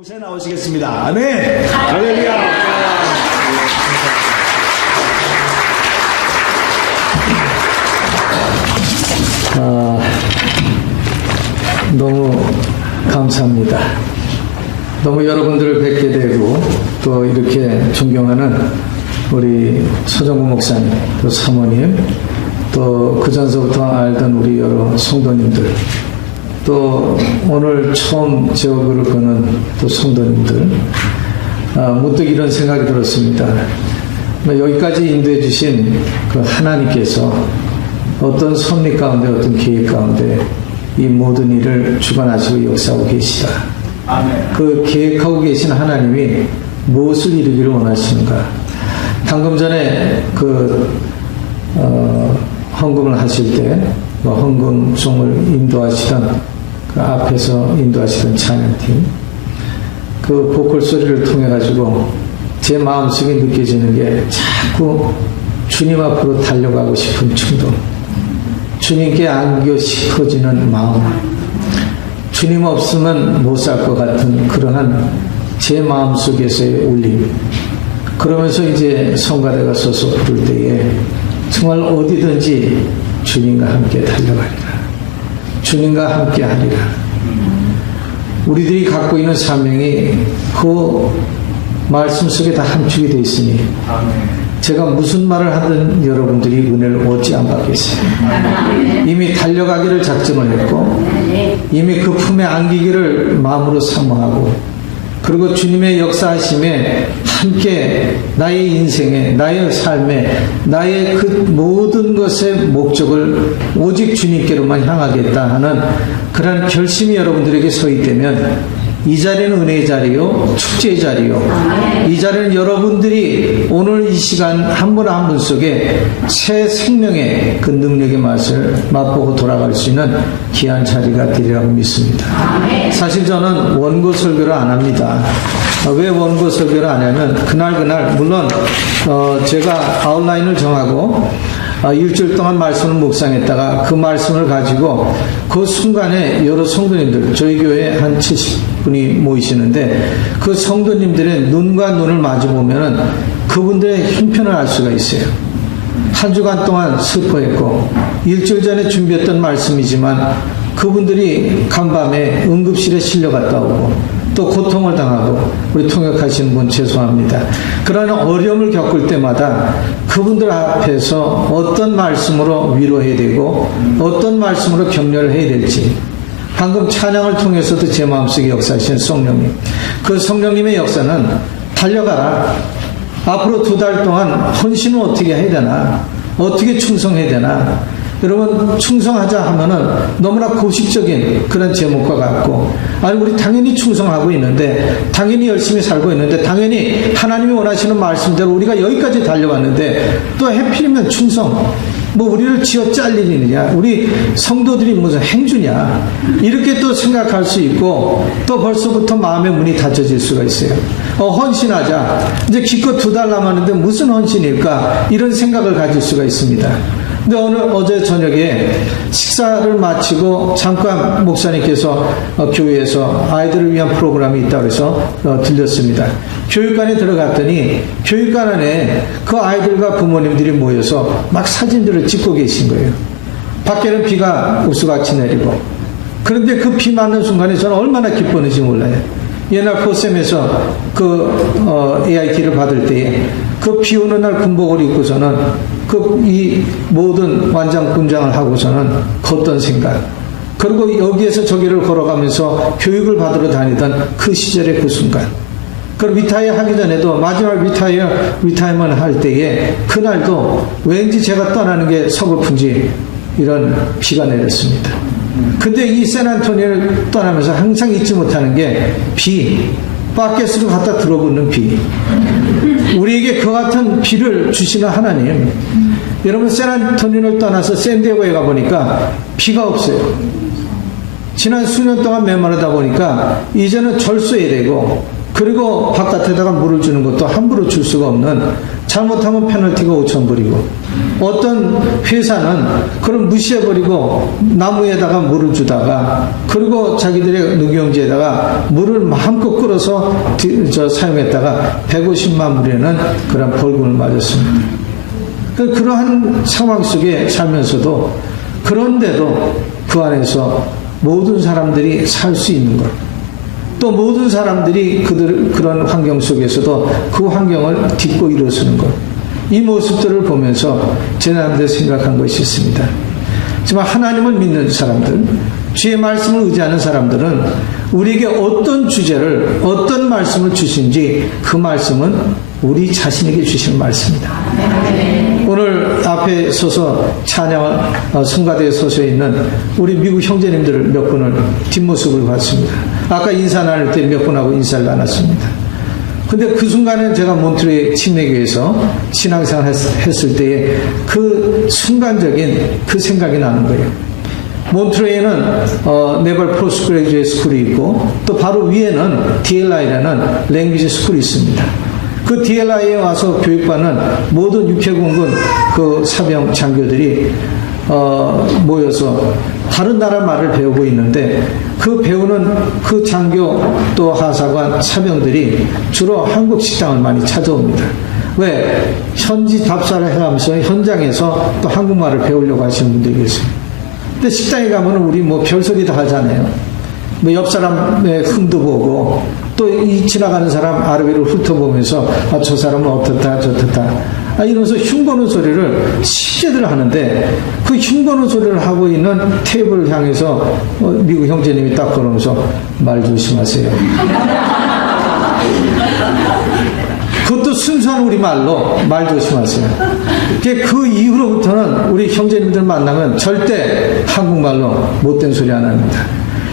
곳에 나오시겠습니다. 아멘. 할렐루야. 너무 감사합니다. 너무 여러분들을 뵙게 되고 또 이렇게 존경하는 우리 서정구 목사님, 또 사모님, 또 그전서부터 알던 우리 여러 성도님들, 또 오늘 처음 제어글을 거는 또 성도님들, 문득 이런 생각이 들었습니다. 여기까지 인도해 주신 그 하나님께서 어떤 섭리 가운데, 어떤 계획 가운데 이 모든 일을 주관하시고 역사하고 계시다. 아멘. 그 계획하고 계신 하나님이 무엇을 이루기를 원하시는가? 방금 전에 헌금을 하실 때 헌금송을 인도하시던 그 앞에서 인도하시던 찬양팀, 그 보컬 소리를 통해 가지고 제 마음속에 느껴지는 게 자꾸 주님 앞으로 달려가고 싶은 충동, 주님께 안겨 싶어지는 마음, 주님 없으면 못 살 것 같은 그러한 제 마음속에서의 울림. 그러면서 이제 성가대가 서서 부를 때에 정말 어디든지 주님과 함께 달려가리라, 주님과 함께 하리라. 우리들이 갖고 있는 사명이 그 말씀 속에 다 함축이 되어 있으니 제가 무슨 말을 하든 여러분들이 은혜를 얻지 안 받겠어요. 이미 달려가기를 작정을 했고 이미 그 품에 안기기를 마음으로 사모하고, 그리고 주님의 역사하심에 함께 나의 인생에, 나의 삶에, 나의 그 모든 것의 목적을 오직 주님께로만 향하겠다 하는 그런 결심이 여러분들에게 서 있다면 이 자리는 은혜의 자리요, 축제의 자리요. 이 자리는 여러분들이 오늘 이 시간 한 분 한 분 속에 새 생명의 그 능력의 맛을 맛보고 돌아갈 수 있는 귀한 자리가 되리라고 믿습니다. 사실 저는 원고 설교를 안 합니다. 왜 원고 설교를 안 하냐면 그날 물론 제가 아웃라인을 정하고 일주일 동안 말씀을 묵상했다가 그 말씀을 가지고 그 순간에 여러 성도님들, 저희 교회에 한 70분이 모이시는데 그 성도님들의 눈과 눈을 마주보면은 그분들의 형편을 알 수가 있어요. 한 주간 동안 슬퍼했고 일주일 전에 준비했던 말씀이지만 그분들이 간밤에 응급실에 실려갔다 오고 또 고통을 당하고, 우리 통역하시는 분 죄송합니다. 그런 어려움을 겪을 때마다 그분들 앞에서 어떤 말씀으로 위로해야 되고 어떤 말씀으로 격려를 해야 될지, 방금 찬양을 통해서도 제 마음속에 역사하신 성령님, 그 성령님의 역사는 달려가라, 앞으로 2달 동안 헌신을 어떻게 해야 되나, 어떻게 충성해야 되나. 여러분, 충성하자 하면은 너무나 고식적인 그런 제목과 같고, 아니 우리 당연히 충성하고 있는데, 당연히 열심히 살고 있는데, 당연히 하나님이 원하시는 말씀대로 우리가 여기까지 달려왔는데 또 해필이면 충성, 뭐 우리를 쥐어 잘리느냐, 우리 성도들이 무슨 행주냐, 이렇게 또 생각할 수 있고, 또 벌써부터 마음의 문이 닫혀질 수가 있어요. 헌신하자, 이제 기껏 2달 남았는데 무슨 헌신일까, 이런 생각을 가질 수가 있습니다. 근데 어제 저녁에 식사를 마치고 잠깐 목사님께서 교회에서 아이들을 위한 프로그램이 있다고 해서 들렸습니다. 교육관에 들어갔더니 교육관 안에 그 아이들과 부모님들이 모여서 막 사진들을 찍고 계신 거예요. 밖에는 비가 우수같이 내리고, 그런데 그 비 맞는 순간에 저는 얼마나 기뻤는지 몰라요. 옛날 포셈에서 AIT를 받을 때에 그 비 오는 날 군복을 입고서는 이 모든 완장 분장을 하고서는 걷던 생각, 그리고 여기에서 저기를 걸어가면서 교육을 받으러 다니던 그 시절의 그 순간, 그리고 리타이어 하기 전에도 마지막 리타이어먼 할 때에 그날도 왠지 제가 떠나는 게 서글픈지 이런 비가 내렸습니다. 근데 이 샌안토니오를 떠나면서 항상 잊지 못하는 게 비, 바켓으로 갖다 들어붙는 비. 우리에게 그 같은 비를 주시는 하나님. 여러분, 샌안토니오를 떠나서 샌디에고에 가보니까 비가 없어요. 지난 수년 동안 메마르다 보니까 이제는 절수해야 되고, 그리고 바깥에다가 물을 주는 것도 함부로 줄 수가 없는, 잘못하면 페널티가 5,000불이고, 어떤 회사는 그걸 무시해버리고 나무에다가 물을 주다가, 그리고 자기들의 누경지에다가 물을 마음껏 끌어서 사용했다가 150만 불에는 그런 벌금을 맞았습니다. 그러한 상황 속에 살면서도, 그런데도 그 안에서 모든 사람들이 살 수 있는 것, 또 모든 사람들이 그런 환경 속에서도 그 환경을 딛고 일어서는 것, 이 모습들을 보면서 지난번에 생각한 것이 있습니다. 하지만 하나님을 믿는 사람들, 주의 말씀을 의지하는 사람들은 우리에게 어떤 주제를, 어떤 말씀을 주신지 그 말씀은 우리 자신에게 주시는 말씀입니다. 오늘 앞에 서서 찬양 성가대에 서서 있는 우리 미국 형제님들을 몇 분을 뒷모습을 봤습니다. 아까 인사 나눌 때 몇 분하고 인사를 나눴습니다. 근데 그 순간에 제가 몬트레이 침례교회에서 신앙생활 했을 때에 그 순간적인 그 생각이 나는 거예요. 몬트레이는 네벌 포스트 그레이주에이트 스쿨이 있고, 또 바로 위에는 DLI라는 랭귀지 스쿨이 있습니다. 그 DLI에 와서 교육받는 모든 육해공군 그 사병 장교들이 모여서 다른 나라 말을 배우고 있는데, 그 배우는 그 장교 또 하사관 사병들이 주로 한국 식당을 많이 찾아옵니다. 왜? 현지 답사를 해가면서 현장에서 또 한국말을 배우려고 하시는 분들이 계세요. 근데 식당에 가면 우리 뭐 별소리 다 하잖아요. 뭐 옆 사람의 흠도 보고, 또 이 지나가는 사람 아르비를 훑어보면서 저 사람은 어떻다 저렇다 이러면서 흉보는 소리를 쉽게들 하는데, 그 흉보는 소리를 하고 있는 테이블을 향해서 미국 형제님이 딱 걸으면서 말 조심하세요. 그것도 순수한 우리말로 말 조심하세요. 그 이후로부터는 우리 형제님들 만나면 절대 한국말로 못된 소리 안 합니다.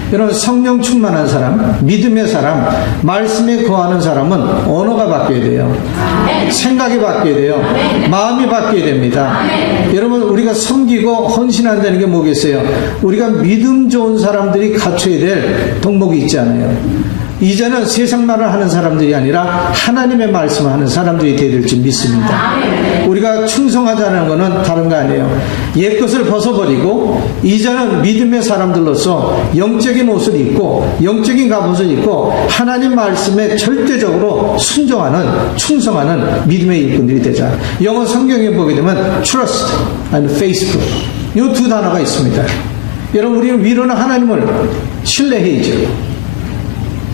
이런 성령 충만한 사람, 믿음의 사람, 말씀에 거하는 사람은 언어가 바뀌어야 돼요. 생각이 바뀌어야 돼요. 마음이 바뀌어야 됩니다. 여러분, 우리가 섬기고 헌신한다는 게 뭐겠어요? 우리가 믿음 좋은 사람들이 갖춰야 될 덕목이 있지 않아요. 이제는 세상 말을 하는 사람들이 아니라 하나님의 말씀을 하는 사람들이 되어야 될 줄 믿습니다. 우리가 충성하자는 것은 다른 거 아니에요. 옛것을 벗어버리고 이제는 믿음의 사람들로서 영적인 옷을 입고 영적인 갑옷을 입고 하나님 말씀에 절대적으로 순종하는, 충성하는 믿음의 일꾼들이 되자. 영어 성경에 보게 되면 trust and faithful, 이 두 단어가 있습니다. 여러분, 우리는 위로는 하나님을 신뢰해야죠.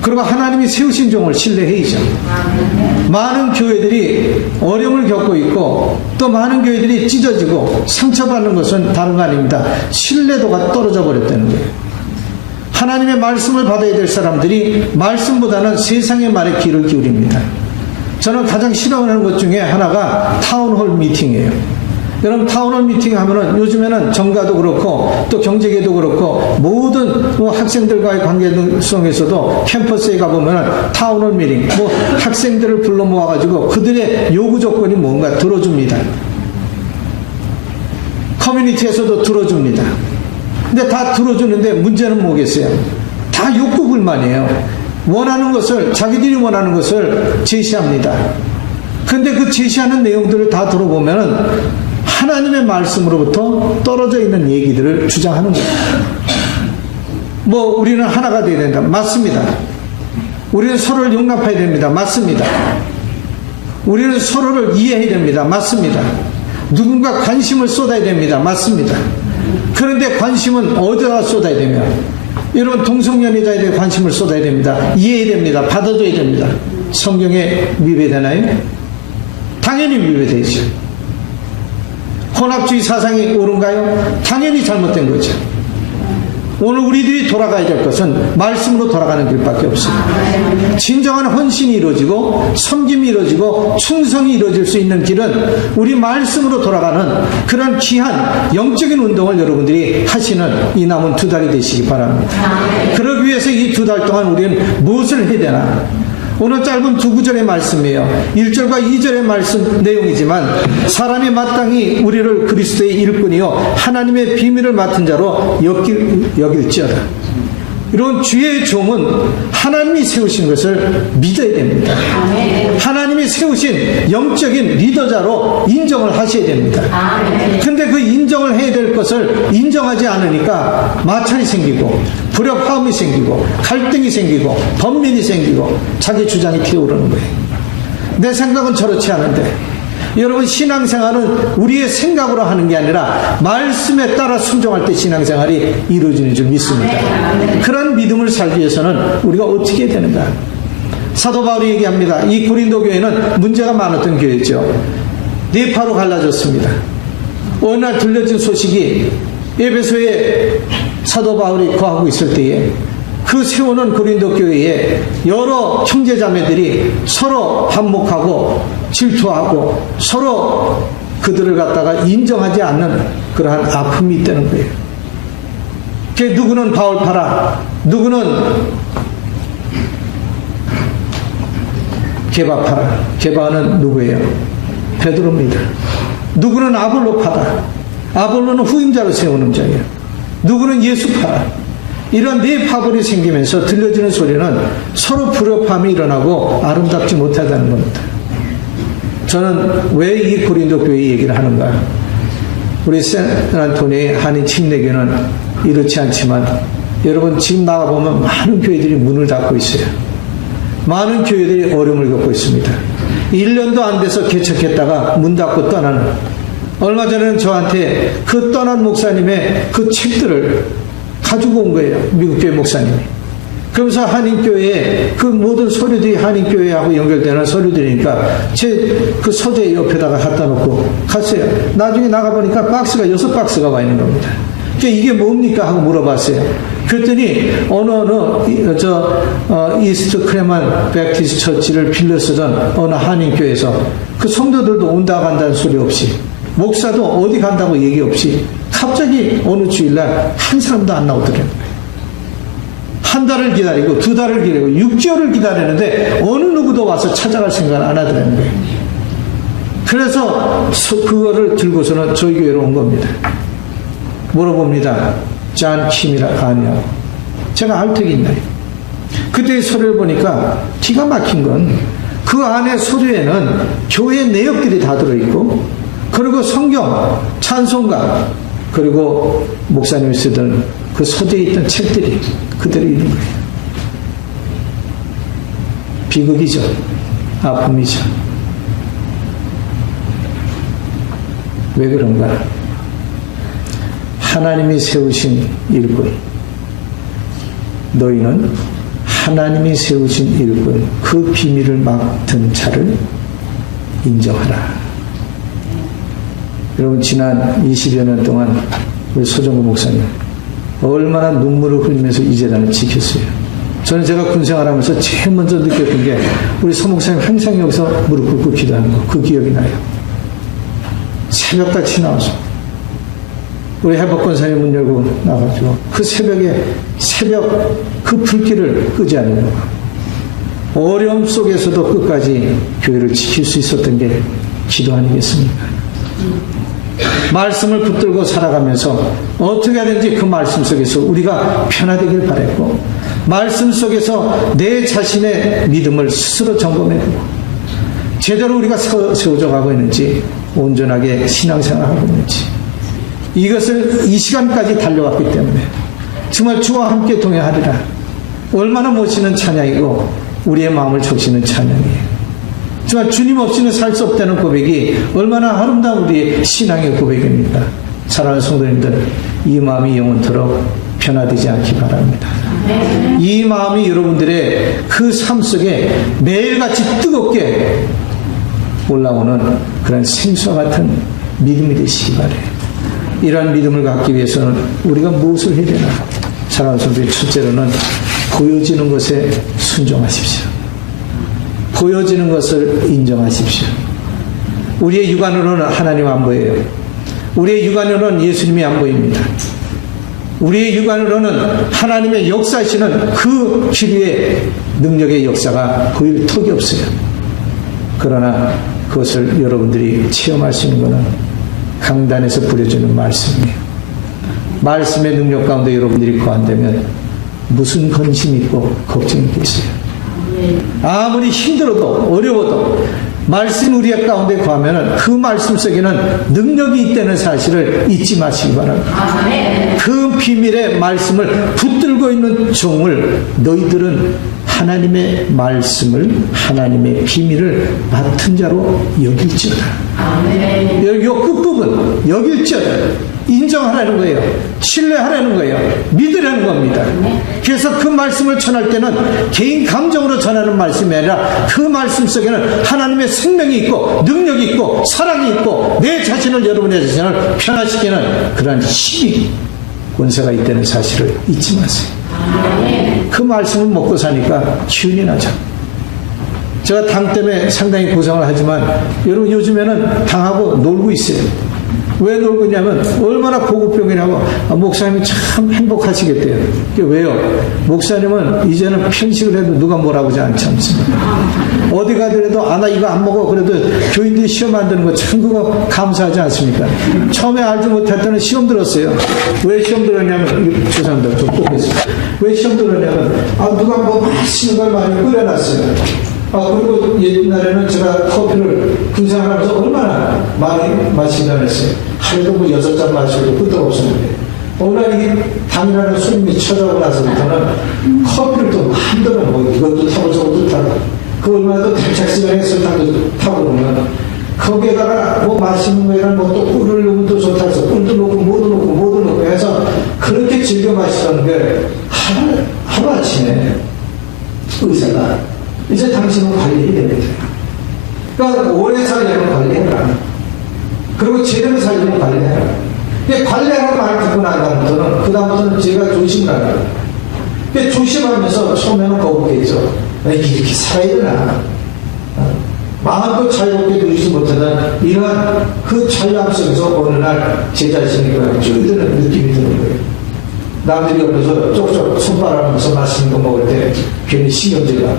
그리고 하나님이 세우신 종을 신뢰해야죠. 많은 교회들이 어려움을 겪고 있고, 또 많은 교회들이 찢어지고 상처받는 것은 다른 거 아닙니다. 신뢰도가 떨어져 버렸다는 거예요. 하나님의 말씀을 받아야 될 사람들이 말씀보다는 세상의 말에 귀를 기울입니다. 저는 가장 싫어하는 것 중에 하나가 타운홀 미팅이에요. 여러분, 타운홀 미팅 하면은 요즘에는 정가도 그렇고 또 경제계도 그렇고 모든 학생들과의 관계 속에서도 캠퍼스에 가보면은 타운홀 미팅, 학생들을 불러 모아가지고 그들의 요구 조건이 뭔가 들어줍니다. 커뮤니티에서도 들어줍니다. 근데 다 들어주는데 문제는 뭐겠어요? 다 욕구 불만이에요. 원하는 것을, 자기들이 원하는 것을 제시합니다. 그런데 그 제시하는 내용들을 다 들어보면은 하나님의 말씀으로부터 떨어져 있는 얘기들을 주장하는 거예요. 우리는 하나가 되어야 된다. 맞습니다. 우리는 서로를 용납해야 됩니다. 맞습니다. 우리는 서로를 이해해야 됩니다. 맞습니다. 누군가 관심을 쏟아야 됩니다. 맞습니다. 그런데 관심은 어디다 쏟아야 되며, 이런 동성연애자에 대해 관심을 쏟아야 됩니다. 이해해야 됩니다. 받아줘야 됩니다. 성경에 위배되나요? 당연히 위배되죠. 혼합주의 사상이 옳은가요? 당연히 잘못된 거죠. 오늘 우리들이 돌아가야 될 것은 말씀으로 돌아가는 길밖에 없습니다. 진정한 헌신이 이루어지고 섬김이 이루어지고 충성이 이루어질 수 있는 길은 우리 말씀으로 돌아가는 그런 귀한 영적인 운동을 여러분들이 하시는 이 남은 2달이 되시기 바랍니다. 그러기 위해서 이 2달 동안 우리는 무엇을 해야 되나? 오늘 짧은 2구절의 말씀이에요. 1절과 2절의 말씀 내용이지만, 사람이 마땅히 우리를 그리스도의 일꾼이요 하나님의 비밀을 맡은 자로 여길지어다. 이런 주의 종은 하나님이 세우신 것을 믿어야 됩니다. 하나님이 세우신 영적인 리더자로 인정을 하셔야 됩니다. 근데 그 인정을 해야 될 것을 인정하지 않으니까 마찰이 생기고 불협화음이 생기고 갈등이 생기고 번민이 생기고 자기 주장이 튀어오르는 거예요. 내 생각은 저렇지 않은데, 여러분, 신앙생활은 우리의 생각으로 하는 게 아니라 말씀에 따라 순종할 때 신앙생활이 이루어지는 줄 믿습니다. 그런 믿음을 살기 위해서는 우리가 어떻게 해야 되는가? 사도 바울이 얘기합니다. 이 고린도 교회는 문제가 많았던 교회죠. 네 파로 갈라졌습니다. 어느 날 들려진 소식이 에베소에 사도 바울이 거하고 있을 때에 그 세우는 고린도 교회에 여러 형제자매들이 서로 반목하고 질투하고 서로 그들을 갖다가 인정하지 않는 그러한 아픔이 있다는 거예요. 누구는 바울 파라, 누구는 게바 파라. 게바는 누구예요? 베드로입니다. 누구는 아볼로 파다. 아볼로는 후임자로 세우는 자예요. 누구는 예수 파라. 이런 네 파벌이 생기면서 들려지는 소리는 서로 불협화음이 일어나고 아름답지 못하다는 겁니다. 저는 왜 이 고린도 교회 얘기를 하는가? 우리 샌안토니의 한인 침례교는 이렇지 않지만, 여러분 지금 나가보면 많은 교회들이 문을 닫고 있어요. 많은 교회들이 어려움을 겪고 있습니다. 1년도 안 돼서 개척했다가 문 닫고 떠나는, 얼마 전에는 저한테 그 떠난 목사님의 그 책들을 가지고 온 거예요. 미국 교회 목사님이. 그러면서 한인교회에 그 모든 서류들이 한인교회하고 연결되는 서류들이니까 제 그 서재 옆에다가 갖다 놓고 갔어요. 나중에 나가보니까 박스가 6박스가 와 있는 겁니다. 그러니까 이게 뭡니까? 하고 물어봤어요. 그랬더니 이스트 크레만 백티스 처치를 빌려 쓰던 어느 한인교회에서 그 성도들도 온다 간다는 소리 없이, 목사도 어디 간다고 얘기 없이 갑자기 어느 주일날 한 사람도 안 나오더라는 거예요. 한 달을 기다리고 2달을 기다리고 6개월을 기다리는데 어느 누구도 와서 찾아갈 생각을 안 하더라는 거예요. 그래서 그거를 들고서는 저희 교회로 온 겁니다. 물어봅니다. 잔 킴이라 아냐고. 제가 알 턱이 있나요? 그때 서류를 보니까 기가 막힌 건 그 안에 서류에는 교회 내역들이 다 들어있고, 그리고 성경, 찬송가, 그리고 목사님이 쓰던 그 서재에 있던 책들이 그대로 있는 거예요. 비극이죠. 아픔이죠. 왜 그런가? 하나님이 세우신 일꾼, 너희는 하나님이 세우신 일꾼, 그 비밀을 맡은 자를 인정하라. 여러분, 지난 20여 년 동안 우리 소정구 목사님 얼마나 눈물을 흘리면서 이 재단을 지켰어요. 저는 제가 군생활하면서 제일 먼저 느꼈던 게 우리 서 목사님 항상 여기서 무릎 꿇고 기도하는 거, 그 기억이 나요. 새벽같이 나와서 우리 해법권사님 문 열고 나가지고 그 새벽 그 불길을 끄지 않으려고 어려움 속에서도 끝까지 교회를 지킬 수 있었던 게 기도 아니겠습니까? 말씀을 붙들고 살아가면서 어떻게 하든지 그 말씀 속에서 우리가 변화되길 바랬고, 말씀 속에서 내 자신의 믿음을 스스로 점검해보고 제대로 우리가 세워져 가고 있는지, 온전하게 신앙생활하고 있는지, 이것을 이 시간까지 달려왔기 때문에 정말 주와 함께 동행하리라. 얼마나 멋있는 찬양이고 우리의 마음을 적시는 찬양이에요. 정말 주님 없이는 살 수 없다는 고백이 얼마나 아름다운 우리의 신앙의 고백입니까? 사랑하는 성도님들, 이 마음이 영원토록 변화되지 않기 바랍니다. 이 마음이 여러분들의 그 삶 속에 매일같이 뜨겁게 올라오는 그런 생수와 같은 믿음이 되시기 바래요. 이러한 믿음을 갖기 위해서는 우리가 무엇을 해야 되나? 사랑하는 성도님, 첫째로는 보여지는 것에 순종하십시오. 보여지는 것을 인정하십시오. 우리의 육안으로는 하나님 안 보여요. 우리의 육안으로는 예수님이 안 보입니다. 우리의 육안으로는 하나님의 역사하시는 그 기류의 능력의 역사가 보일 턱이 없어요. 그러나 그것을 여러분들이 체험할 수 있는 것은 강단에서 부려주는 말씀이에요. 말씀의 능력 가운데 여러분들이 거한다면 무슨 관심 있고 걱정이 있겠어요? 아무리 힘들어도 어려워도 말씀 우리 가운데 구하면 그 말씀 속에는 능력이 있다는 사실을 잊지 마시기 바랍니다. 그 비밀의 말씀을 붙들고 있는 종을 너희들은 하나님의 말씀을 하나님의 비밀을 맡은 자로 여길지어다. 여기 끝부분 여길지어다. 인정하라는 거예요. 신뢰하라는 거예요. 믿으라는 겁니다. 그래서 그 말씀을 전할 때는 개인 감정으로 전하는 말씀이 아니라 그 말씀 속에는 하나님의 생명이 있고 능력이 있고 사랑이 있고 내 자신을 여러분의 자신을 변화시키는 그러한 힘이 권세가 있다는 사실을 잊지 마세요. 그 말씀을 먹고 사니까 기운이 나죠. 제가 당 때문에 상당히 고생을 하지만 여러분 요즘에는 당하고 놀고 있어요. 왜 놀고 있냐면 얼마나 고급병이냐고 목사님이 참 행복하시겠대요. 왜요? 목사님은 이제는 편식을 해도 누가 뭐라고 하지 않지 않습니까? 어디 가더라도 나 이거 안 먹어 그래도 교인들이 시험 만드는 거 참 그거 감사하지 않습니까? 처음에 알지 못할 때는 시험 들었어요. 왜 시험 들었냐면 죄송합니다. 좀 뽀겠어요. 왜 시험 들었냐면 누가 뭐 맛있는 걸 많이 끓여놨어요. 그리고 옛날에는 제가 커피를 군생활하면서 얼마나 많이 마시기도 했어요. 하루도 뭐 6잔 마시고 끝도 없었는데 어느 날 이게 당이라는 손님이 찾아오고 나서부터는 커피를 또 마음대로 뭐 이것도 타고 저것도 타고 그 얼마나 또 대책시간에 설탕도 타고 그러면 거기에다가 뭐 맛있는 거에는 뭐 또 꿀을 넣으면 또 좋다 해서 꿀도 넣고 뭐도 넣고 해서 그렇게 즐겨 마시던 게 하루아침에 의사가 이제 당신은 관리해야 됩니다. 그러니까 오래 살려면 관리해라. 그리고 제대로 살려면 관리해라. 관리하는 말 듣고 나가부터는 그다음부터는 제가 조심을 하라. 조심하면서 처음에는 거북했죠. 이렇게 살아야 되나. 마음껏 자유롭게 누리지 못하는 이러한 그 자유함 속에서 어느 날 제 자신이 쫄드는 느낌이 드는 거예요. 남들이 옆에서 쪽쪽 손바라면서 맛있는 거 먹을 때 괜히 신경질나.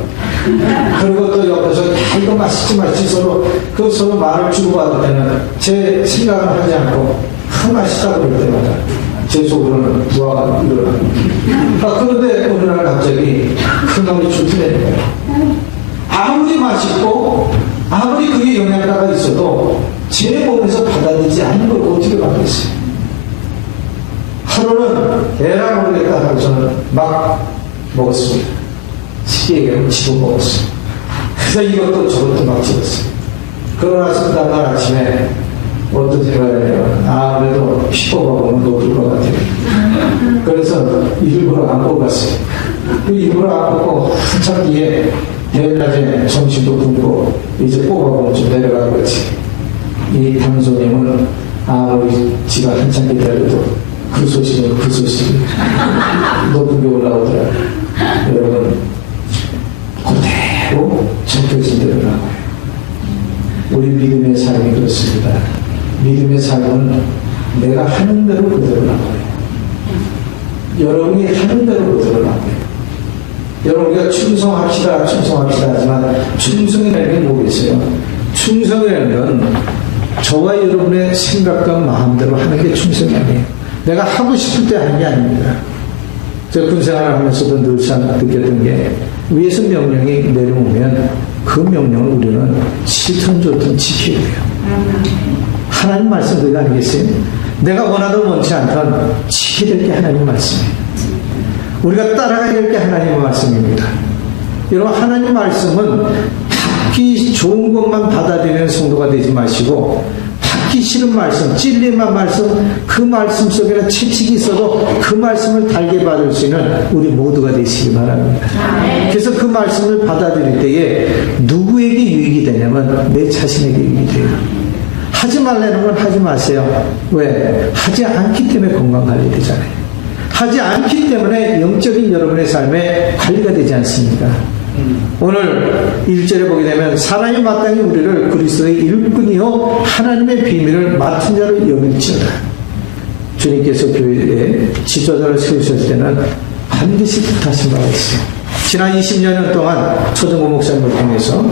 그리고 또 옆에서 이거 맛있지 서로 말을 주고받을 때는 제 생각을 하지 않고 맛있다고 그럴 때마다 제 속으로는 부하가 일어나. 그런데 어느 날 갑자기 큰 놈이 출두되는 거예요. 아무리 맛있고 아무리 그게 영양가가 있어도 제 몸에서 받아들이지 않는 걸 어떻게 받겠어요? 하루는 에라 모르겠다 하고 저는 막 먹었습니다. 쉽게 얘기하면 집어 먹었어요. 그래서 이것도 저것도 막 집었어요. 그러고 나서 그 다음날 아침에 어떤 생각이냐면 그래도 피 뽑아보면 녹을 것 같아요. 그래서 일부러 안 뽑았어요. 일부러 안 뽑고 한참 뒤에 내일날에 점심도 굶고 이제 뽑아보면 좀 내려가는 거지. 이 당소님은 아무리 지가 한참 기다려도 그 소식이 높은 게 올라오더라. 여러분 그대로 적혀진 대로 나와요. 우리 믿음의 삶이 그렇습니다. 믿음의 삶은 내가 하는 대로 그대로 나와요. 여러분이 하는 대로 그대로 나와요. 여러분 우리가 충성합시다 하지만 충성이라는 게 뭐겠어요? 충성이라는 건 저와 여러분의 생각과 마음대로 하는 게 충성이 아니에요. 내가 하고 싶을 때 하는 게 아닙니다. 제가 군생활을 하면서도 늘상 느꼈던 게 위에서 명령이 내려오면 그 명령을 우리는 싫든 좋든 지켜야 돼요. 하나님 말씀 그거 아니겠어요? 내가 원하든 원치 않든 지켜야 될 게 하나님 말씀이에요. 우리가 따라가야 될 게 하나님의 말씀입니다. 여러분 하나님 말씀은 받기 좋은 것만 받아들이는 성도가 되지 마시고 받기 싫은 말씀, 찔림한 말씀, 그 말씀 속에는 채찍이 있어도 그 말씀을 달게 받을 수 있는 우리 모두가 되시기 바랍니다. 그래서 그 말씀을 받아들일 때에 누구에게 유익이 되냐면 내 자신에게 유익이 돼요. 하지 말라는 건 하지 마세요. 왜? 하지 않기 때문에 건강관리 되잖아요. 하지 않기 때문에 영적인 여러분의 삶에 관리가 되지 않습니까? 오늘 1절에 보게 되면 사람이 마땅히 우리를 그리스도의 일꾼이요 하나님의 비밀을 맡은 자로 여길지어다. 주님께서 교회에 지도자를 세우셨을 때는 반드시 뜻하신 바가 있어요. 지난 20년 동안 초등부 목사님을 통해서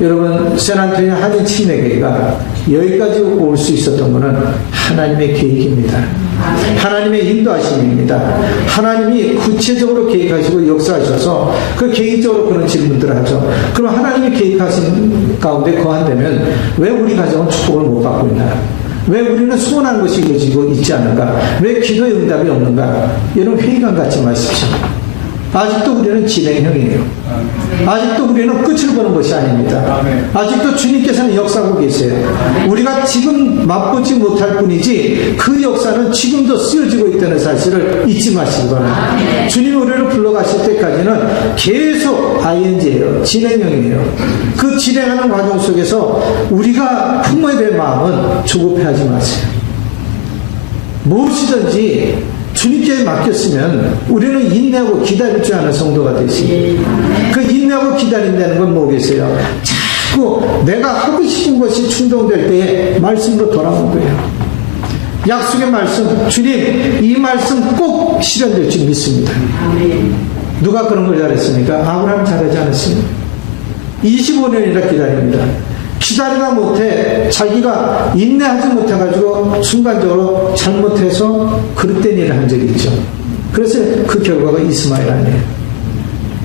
여러분, 샌안토니오 한인 침례교회가 여기까지 올 수 있었던 것은 하나님의 계획입니다. 하나님의 인도하심입니다. 하나님이 구체적으로 계획하시고 역사하셔서 그 개인적으로 그런 질문들을 하죠. 그럼 하나님이 계획하신 가운데 거한다면 왜 우리 가정은 축복을 못 받고 있나? 왜 우리는 소원한 것이 이루어지고 있지 않은가? 왜 기도의 응답이 없는가? 여러분, 회의감 갖지 마십시오. 아직도 우리는 진행형이에요. 아직도 우리는 끝을 보는 것이 아닙니다. 아직도 주님께서는 역사하고 계세요. 우리가 지금 맛보지 못할 뿐이지 그 역사는 지금도 쓰여지고 있다는 사실을 잊지 마시기 바랍니다. 주님이 우리를 불러가실 때까지는 계속 ING예요. 진행형이에요. 그 진행하는 과정 속에서 우리가 품어야 될 마음은 조급해하지 마세요. 무엇이든지 주님께 맡겼으면 우리는 인내하고 기다릴 줄 아는 성도가 되시고, 그 인내하고 기다린다는 건 뭐겠어요? 자꾸 내가 하고 싶은 것이 충동될 때에 말씀으로 돌아온 거예요. 약속의 말씀, 주님 이 말씀 꼭 실현될 줄 믿습니다. 누가 그런 걸 잘했습니까? 아브라함 잘하지 않았습니까? 25년이나 기다립니다. 기다리다 못해 자기가 인내하지 못해가지고 순간적으로 잘못해서 그릇된 일을 한 적이 있죠. 그래서 그 결과가 이스마엘 아니에요.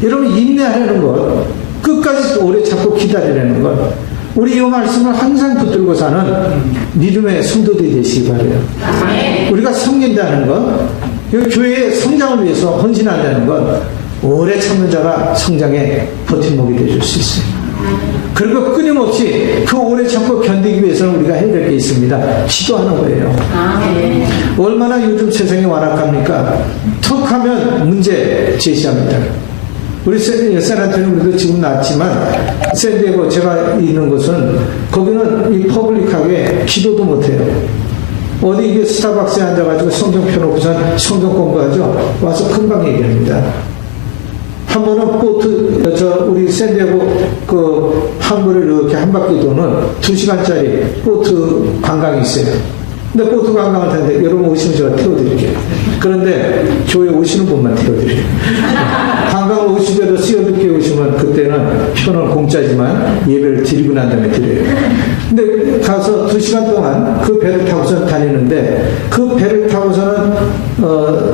여러분, 인내하려는 것, 끝까지 오래 참고 기다리려는 것, 우리 이 말씀을 항상 붙들고 사는 믿음의 성도들이 되시기 바라요. 우리가 섬긴다는 것, 교회의 성장을 위해서 헌신한다는 것, 오래 참는 자가 성장의 버팀목이 되어줄 수 있어요. 그리고 끊임없이 그 오래 참고 견디기 위해서는 우리가 해야 될 게 있습니다. 기도하는 거예요. 얼마나 요즘 세상이 완악합니까? 턱 하면 문제 제시합니다. 우리 샌안토니오도 지금 났지만 샌디에고 제가 있는 곳은 거기는 이 퍼블릭하게 기도도 못해요. 어디 이게 스타벅스에 앉아가지고 성경 펴놓고선 성경 공부하죠. 와서 금방 얘기합니다. 한 번은 우리 샌디에고 그 항구를 이렇게 한 바퀴 도는 2시간짜리 보트 관광이 있어요. 근데 보트 관광을 타는데 여러분 오시면 제가 태워드릴게요. 그런데 교회 오시는 분만 태워드려요. 관광을 오시더라도 쓰여듣게 오시면 그때는 표는 공짜지만 예배를 드리고 난 다음에 드려요. 근데 가서 2시간 동안 그 배를 타고서 다니는데 그 배를 타고서는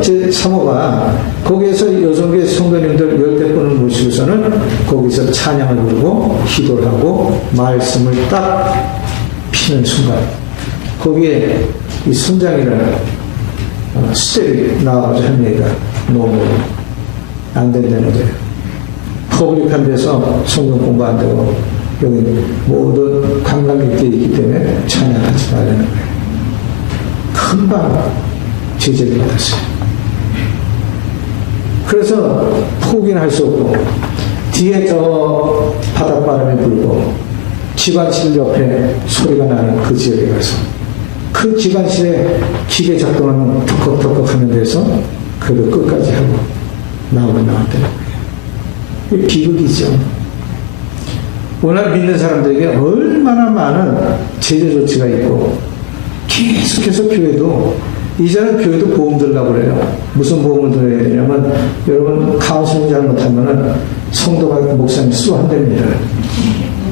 제 사모가 거기에서 여성교회 성도님들 10대분을 모시고서는 거기서 찬양을 부르고 기도를 하고 말씀을 딱 피는 순간 거기에 이 선장이라는 스텝이 나와가지고 한 얘기가 너무 안 된다는 거예요. 퍼블릭한 데서 성경 공부 안 되고 여기 모든 관광객들이 있기 때문에 찬양하지 말라는 거예요. 금방 제재를 받았어요. 그래서 포기는 할 수 없고 뒤에 저 바닷바람이 불고 기관실 옆에 소리가 나는 그 지역에 가서 그 기관실에 기계 작동하는 덕걱덕걱 하는 데서 그래도 끝까지 하고 나왔다는 거예요. 비극이죠. 오늘 믿는 사람들에게 얼마나 많은 제재 조치가 있고 계속해서 교회도 이제는 교회도 보험 들라고 그래요. 무슨 보험을 들어야 되냐면 여러분 카운슬링 잘못하면은 성도가 목사님 수한답니다.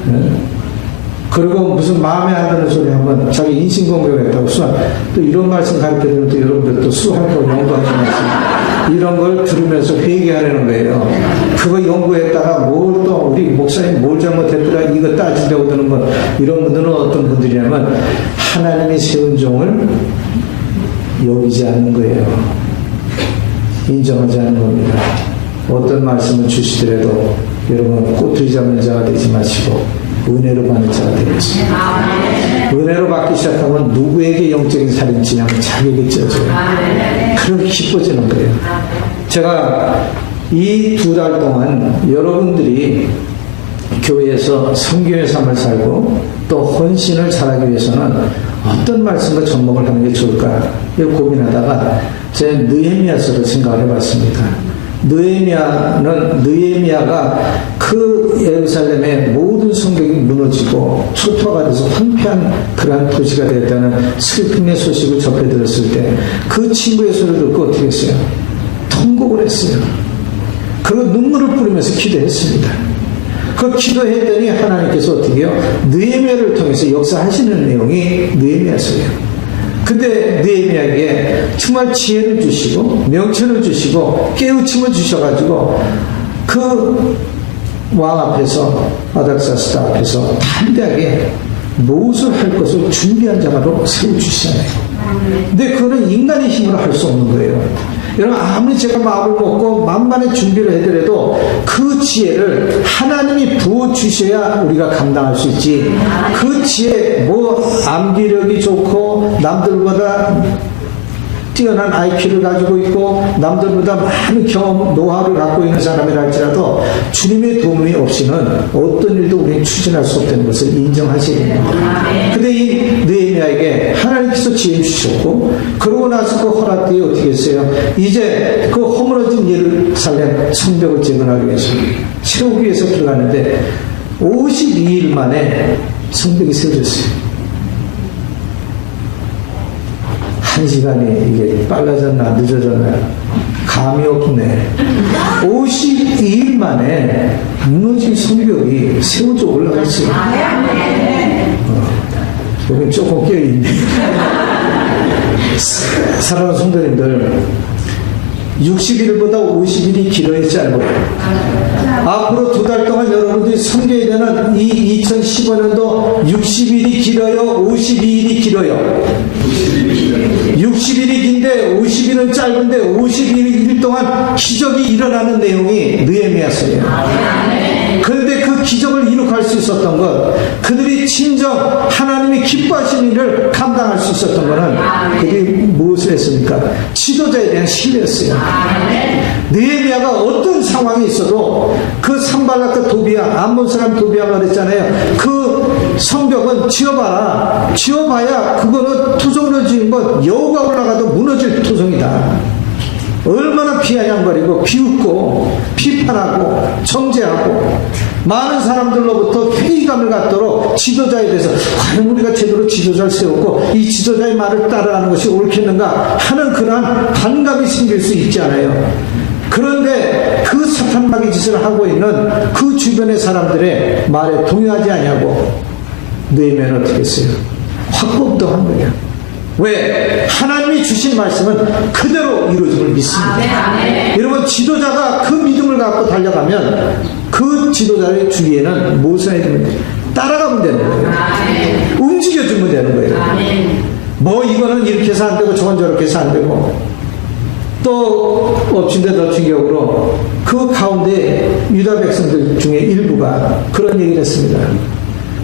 네? 그리고 무슨 마음에 안 드는 소리 하면 자기 인신공격했다고 또 이런 말씀 가르쳐드리면 또 여러분들 또 수할 거 연구하지 마세요. 이런 걸 들으면서 회개하려는 거예요. 그거 연구했다가 뭘 또 우리 목사님 뭘 잘못했더라 이거 따지려고 드는 건 이런 분들은 어떤 분들이냐면 하나님이 세운 종을 여기지 않는 거예요. 인정하지 않는 겁니다. 어떤 말씀을 주시더라도 여러분 꼬투리 잡는 자가 되지 마시고 은혜로 받는 자가 되겠습니다. 은혜로 받기 시작하면 누구에게 영적인 살인 지냐면 자기에게 찢어져요. 그럼 기뻐지는 거예요. 제가 이 2달 동안 여러분들이 교회에서 성경의 삶을 살고 또 헌신을 잘하기 위해서는 어떤 말씀과 접목을 하는 게 좋을까 이걸 고민하다가 제 느헤미야서를 생각을 해봤습니다. 느헤미야가 그 예루살렘의 모든 성벽이 무너지고 초토화가 돼서 황폐한 그러한 도시가 되었다는 슬픔의 소식을 접해 들었을 때 그 친구의 소리를 듣고 어떻게 했어요? 통곡을 했어요. 그리고 눈물을 뿌리면서 기도했습니다. 그 기도했더니 하나님께서 어떻게 해요? 느헤미야를 통해서 역사하시는 내용이 느헤미야서예요. 근데 느헤미야에게 정말 지혜를 주시고 명철을 주시고 깨우침을 주셔가지고 그 왕 앞에서 아닥사스다 앞에서 담대하게 무엇을 할 것을 준비한 자가로 세워주시잖아요. 근데 그거는 인간의 힘으로 할 수 없는 거예요. 여러분 아무리 제가 마음을 먹고 만반의 준비를 해더라도 그 지혜를 하나님이 부어주셔야 우리가 감당할 수 있지. 그 지혜 뭐 암기력이 좋고 남들보다 뛰어난 IQ를 가지고 있고 남들보다 많은 경험, 노하우를 갖고 있는 사람이라 할지라도 주님의 도움이 없이는 어떤 일도 우리는 추진할 수 없다는 것을 인정하셔야 됩니다. 근데 이 느헤미야에게 하나님께서 지혜 주셨고 그러고 나서 그 허락되에 어떻게 했어요? 이제 그 허물어진 예루살렘 성벽을 재건하기 위해서 세우기 위해서 들어가는데 52일 만에 성벽이 세워졌어요. 한 시간이 이게 빨라졌나 늦어졌나 감이 없네. 52일 만에 무너진 성벽이 세워져 올라갔어요. 여기 조금 깨어있네. 사랑하는 성도님들 60일보다 50일이 길어야 짧아요. 앞으로 2달 동안 여러분들이 섬겨야 되는 이 2015년도 60일이 길어요? 52일이 길어요? 60일이 긴데 50일은 짧은데 52일 동안 기적이 일어나는 내용이 느헤미야서예요. 그런데 그 기적을 이룩할 수 있었던 것, 그들이 진정 하나님이 기뻐하시는 일을 감당할 수 있었던 것은 그들이 무엇을 했습니까? 지도자에 대한 신뢰였어요. 느헤미야가 어떤 상황이 있어도 그 산발락 도비야, 암몬 사람 도비야가 그랬잖아요. 그 성벽은 지어봐라. 지어봐야 그거는 토성으로 지은 건 여우가 올라가도 무너질 토성이다. 얼마나 비아냥거리고 비웃고 비판하고 정죄하고 많은 사람들로부터 회의감을 갖도록 지도자에 대해서 과연 우리가 제대로 지도자를 세웠고 이 지도자의 말을 따라가는 것이 옳겠는가 하는 그러한 반감이 생길 수 있지 않아요. 그런데 그 사탄마귀 짓을 하고 있는 그 주변의 사람들의 말에 동의하지 않냐고 느헤미야는 어떻게 했어요? 확고부동한 거예요. 왜? 하나님이 주신 말씀은 그대로 이루어짐을 믿습니다. 여러분 지도자가 그 믿음을 갖고 달려가면 그 지도자의 주위에는 무엇을 해야 됩니까? 따라가면 되는 거예요. 움직여주면 되는 거예요. 뭐 이거는 이렇게 해서 안 되고 저건 저렇게 해서 안 되고 또 엎친 데 덮친 격으로 그 가운데 유다 백성들 중에 일부가 그런 얘기를 했습니다.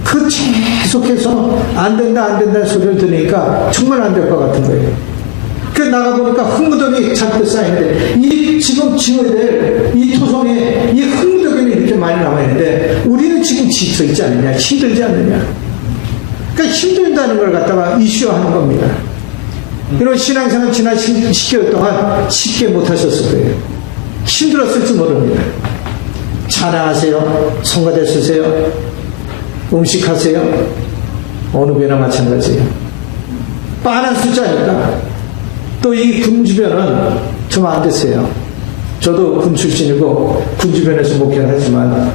그 계속해서 안 된다는 소리를 들으니까 정말 안 될 것 같은 거예요. 그 나가보니까 흙무덤이 잔뜩 쌓이는데 이 지금 지어야 될 이 토성에 이 흙무덤이 이렇게 많이 남아있는데 우리는 지금 지쳐있지 않느냐, 힘들지 않느냐. 그러니까 힘들다는 걸 갖다가 이슈화하는 겁니다. 이런 신앙생활 지난 10개월 동안 쉽게 못하셨을 거예요. 힘들었을지 모릅니다. 찬양하세요. 성가대 쓰세요. 음식하세요. 어느 배나 마찬가지예요. 빤한 숫자니까. 또 이 군 주변은 좀 안 됐어요. 저도 군 출신이고 군 주변에서 목회를 하지만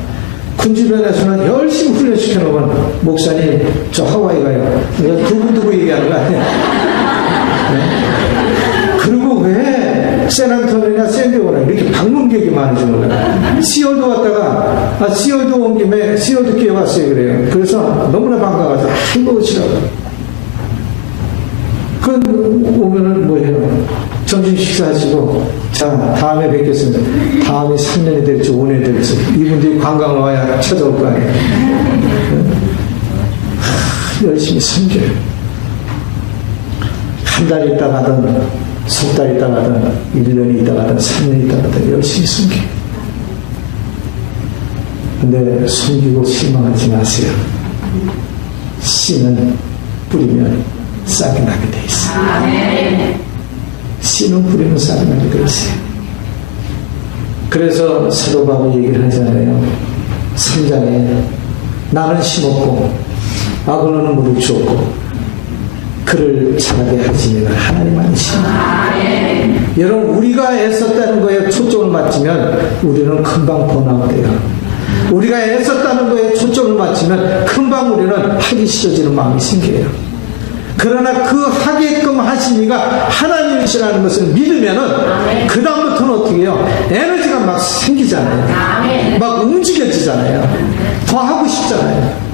군 주변에서는 열심히 훈련시켜 놓으면 목사님 저 하와이 가요. 두고두고 얘기하는 거 아니에요. 네? 그리고 왜 샌안토니나 샌디오나 이렇게 방문객이 많은지 몰라요. 시월도 갔다가 시월도 온 김에 시월도 끼어갔어요 그래요. 그래서 너무나 반가워서 아이고 오시라고. 그 오면은 뭐해요? 점심 식사하시고 자 다음에 뵙겠습니다. 다음에 3년이 될지 5년이 될지 이분들이 관광을 와야 찾아올 거 아니에요. 열심히 섬겨요. 한 달 있다 가든 석 달 있다 가든 1년이 있다 가든 3년 있다 가든 열심히 섬겨요. 근데 섬기고 실망하지 마세요. 씨는 뿌리면 싹이 나게 돼 있어요. 씨는 뿌리면 싹이 나게 돼 있어요. 그래서 사도 바울이 얘기를 하잖아요. 3장에 나는 심었고 아브라함은 무릎 주었고 그를 자라게 하시는 하나님 아니십니까? 여러분 우리가 애썼다는 거에 초점을 맞추면 우리는 금방 번아웃돼요. 우리가 애썼다는 거에 초점을 맞추면 금방 우리는 하기 싫어지는 마음이 생겨요. 그러나 그 하게끔 하신 이가 하나님이시라는 것을 믿으면은 그 다음부터는 어떻게 해요? 에너지가 막 생기잖아요. 막 움직여지잖아요. 더 하고 싶잖아요.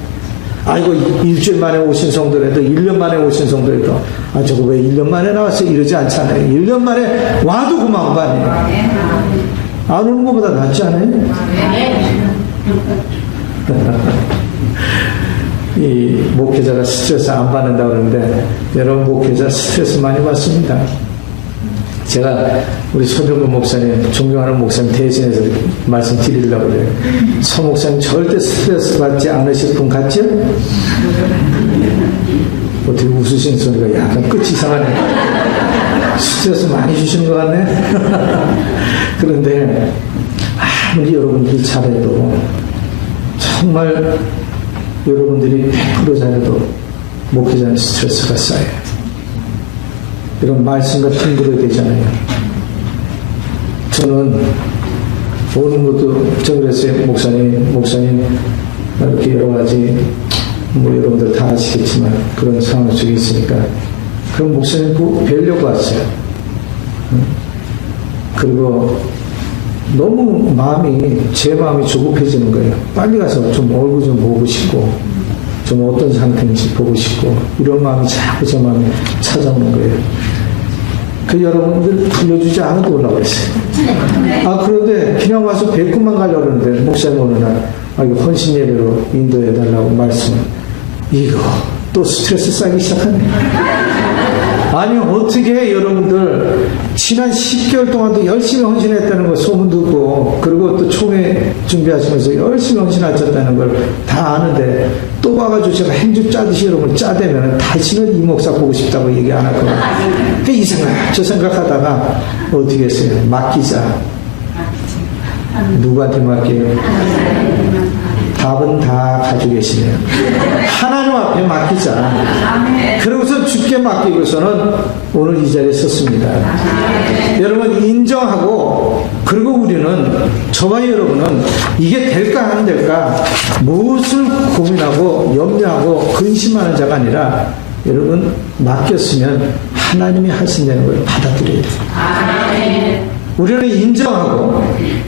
아이고, 일주일 만에 오신 성도라도 1년 만에 오신 성도라도 저거 왜 1년 만에 나왔어? 이러지 않잖아요. 1년 만에 와도 고마운 거 아니에요? 안 오는 것보다 낫지 않아요? 이 목회자가 스트레스 안 받는다 그러는데 여러분, 목회자 스트레스 많이 받습니다. 제가 우리 손정근 목사님, 존경하는 목사님 대신해서 말씀드리려고 그래요. 서 목사님 절대 스트레스 받지 않으실 분 같죠? 어떻게 웃으신 소리가 약간 끝이 이상하네. 스트레스 많이 주시는 것 같네. 그런데 아무리 여러분들이 잘해도 정말 여러분들이 100% 잘해도 목회자는 스트레스가 쌓여요. 이런 말씀과 힘들어야 되잖아요. 저는 오는 것도 그랬어요. 목사님 이렇게 여러 가지 여러분들 다 아시겠지만 그런 상황 속에 있으니까 그럼 목사님 뵈려고 왔어요. 그리고 너무 제 마음이 조급해지는 거예요. 빨리 가서 좀 얼굴 좀 보고 싶고 좀 어떤 상태인지 보고 싶고 이런 마음이 자꾸 제 마음에 찾아오는 거예요. 그 여러분들 불러주지 않아도 올라가 있어요. 그런데 그냥 와서 뵙고만 가려고 그러는데 목사님 어느 날 이거 헌신 예배로 인도해달라고 말씀. 이거 또 스트레스 쌓이기 시작하네. 아니 어떻게 여러분들 지난 10개월 동안도 열심히 헌신했다는 거 소문 듣고 그리고 또 총회 준비하시면서 열심히 헌신하셨다는 걸 다 아는데 또 와가지고 제가 행주 짜듯이 여러분 짜대면 다시는 이 목사 보고 싶다고 얘기 안 할 거예요. 이 생각 저 생각하다가 어떻게 했어요? 맡기자. 누구한테 맡겨요? 답은 다 가지고 계시네요. 하나님 앞에 맡기자. 그러고서 주께 맡기고서는 오늘 이 자리에 섰습니다. 여러분 인정하고 그리고 우리는 저와 여러분은 이게 될까 안 될까 무엇을 고민하고 염려하고 근심하는 자가 아니라 여러분 맡겼으면 하나님이 하신다는 걸 받아들여야 돼요. 우리는 인정하고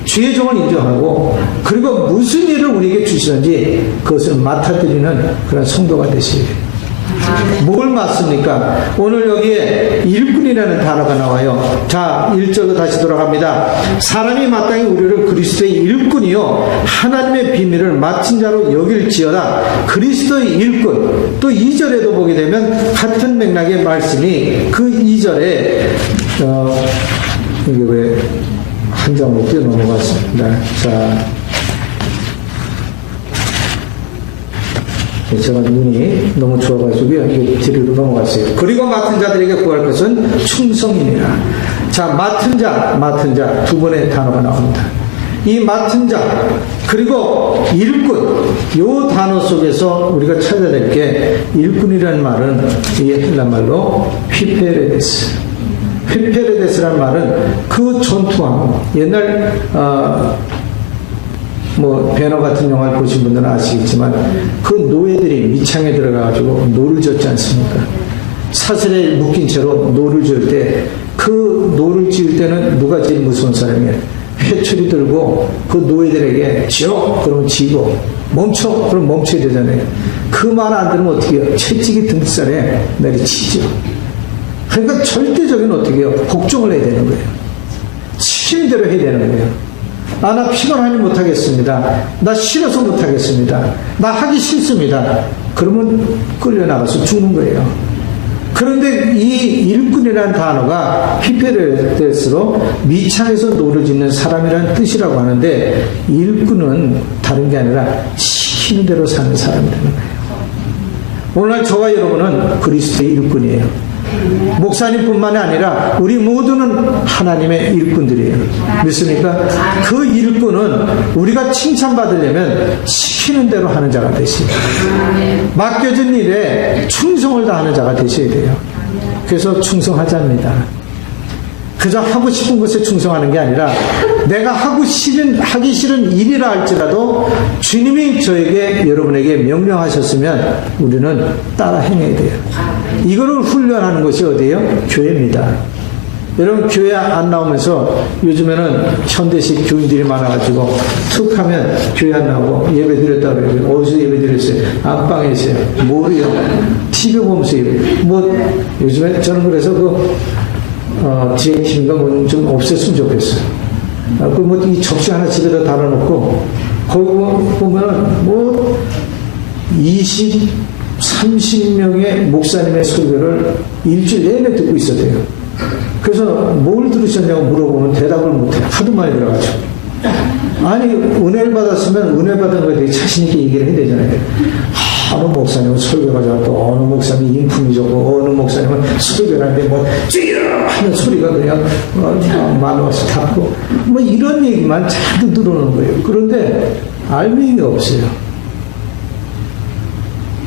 주의 종을 인정하고 그리고 무슨 일을 우리에게 주시는지 그것을 맡아드리는 그런 성도가 되셔야 돼요. 뭘 맡습니까? 오늘 여기에 일꾼이라는 단어가 나와요. 자, 1절로 다시 돌아갑니다. 사람이 마땅히 우리를 그리스도의 일꾼이요 하나님의 비밀을 맡은 자로 여길지어다. 그리스도의 일꾼. 또 2절에도 보게 되면 같은 맥락의 말씀이 그 2절에 이게 왜 한 장으로 뛰어넘어갔습니다. 자, 제가 눈이 너무 좋아가지고요. 이게 뒤로 넘어갔어요. 그리고 맡은 자들에게 구할 것은 충성이니라. 자, 맡은 자 두 번의 단어가 나옵니다. 이 맡은 자 그리고 일꾼 이 단어 속에서 우리가 찾아야 될 게 일꾼이라는 말은 이 헬라말로 휘페레데스. 휘페레데스라는 말은 그 전투함. 옛날 배너 같은 영화를 보신 분들은 아시겠지만 그 노예들이 미창에 들어가가지고 노를 젓지 않습니까? 사슬에 묶인 채로 노를 지을 때 그 노를 지을 때는 누가 제일 무서운 사람이에요? 회초리 들고 그 노예들에게 지어 그러면 지고 멈춰 그럼 멈춰야 되잖아요. 그 말 안 들으면 어떻게 해요? 채찍이 등살에 내리치죠. 그러니까 절대적인 어떻게 해요? 복종을 해야 되는 거예요. 시키는 대로 해야 되는 거예요. 나 피곤하니 못하겠습니다. 나 싫어서 못하겠습니다. 나 하기 싫습니다. 그러면 끌려나가서 죽는 거예요. 그런데 이 일꾼이라는 단어가 히페레데스로 미창에서 노를 짓는 사람이라는 뜻이라고 하는데 일꾼은 다른 게 아니라 시키는 대로 사는 사람이라는 거예요. 오늘 저와 여러분은 그리스도의 일꾼이에요. 목사님뿐만이 아니라 우리 모두는 하나님의 일꾼들이에요. 믿습니까? 그 일꾼은 우리가 칭찬받으려면 시키는 대로 하는 자가 되시고 맡겨진 일에 충성을 다하는 자가 되셔야 돼요. 그래서 충성하자입니다. 그저 하고 싶은 것에 충성하는 게 아니라 내가 하기 싫은 일이라 할지라도 주님이 저에게 여러분에게 명령하셨으면 우리는 따라 행해야 돼요. 이거를 훈련하는 것이 어디예요? 교회입니다. 여러분 교회 안 나오면서 요즘에는 현대식 교인들이 많아가지고 툭 하면 교회 안 나오고 예배 드렸다 그래요. 어디서 예배 드렸어요? 안방에서요. 뭐래요? TV 보면서 예배. 뭐 요즘에 저는 그래서 디렉팅인가 뭐 좀 없앴으면 좋겠어요. 이 접시 하나 집에다 달아놓고 거기 보면은 20, 30명의 목사님의 설교를 일주일 내내 듣고 있었대요. 그래서 뭘 들으셨냐고 물어보면 대답을 못해요. 하도 많이 들어가지고. 아니 은혜를 받았으면 은혜 받은 거에 대해 자신있게 얘기를 해야 되잖아요. 어느 목사님은 설교가 좋고 어느 목사님이 인품이 좋고 어느 목사님은 설교를 하는데 찌르 하는 소리가 그냥 만화에서 닿고 이런 얘기만 자꾸 들어오는 거예요. 그런데 알맹이가 없어요.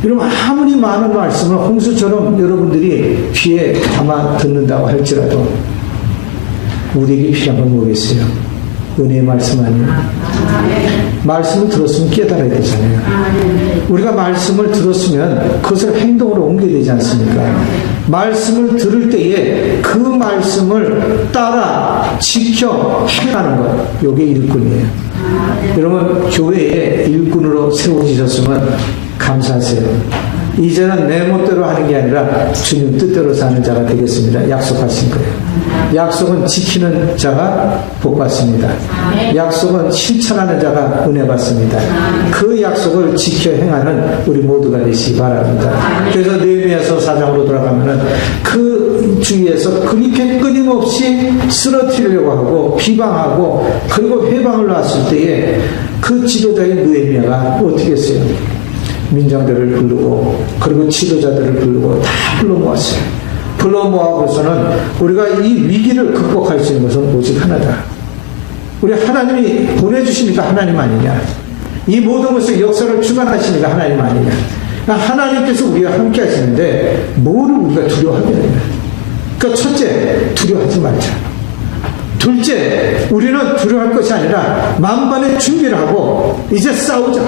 여러분 아무리 많은 말씀을 홍수처럼 여러분들이 귀에 담아 듣는다고 할지라도 우리에게 필요한 건 뭐겠어요? 은혜의 말씀 아니에요? 말씀을 들었으면 깨달아야 되잖아요. 우리가 말씀을 들었으면 그것을 행동으로 옮겨야 되지 않습니까? 말씀을 들을 때에 그 말씀을 따라 지켜 행하는 것, 이게 일꾼이에요. 여러분 교회에 일꾼으로 세워지셨으면 감사하세요. 이제는 내 멋대로 하는 게 아니라 주님 뜻대로 사는 자가 되겠습니다. 약속하신 거예요. 약속은 지키는 자가 복 받습니다. 약속은 실천하는 자가 은혜 받습니다. 그 약속을 지켜 행하는 우리 모두가 되시기 바랍니다. 그래서 느헤미야서 4장으로 돌아가면은 그 주위에서 그렇게 끊임없이 쓰러뜨리려고 하고 비방하고 그리고 회방을 놨을 때에 그 지도자인 느헤미야가 어떻게 했어요? 민장들을 부르고 그리고 지도자들을 부르고 다 불러 모았어요. 불러 모아고서는 우리가 이 위기를 극복할 수 있는 것은 오직 하나다. 우리 하나님이 보내주시니까 하나님 아니냐? 이 모든 것을 역사를 주관하시니까 하나님 아니냐? 하나님께서 우리와 함께 하시는데 뭐를 우리가 두려워하겠느냐? 그러니까 첫째, 두려워하지 말자. 둘째, 우리는 두려워할 것이 아니라 만반의 준비를 하고 이제 싸우자.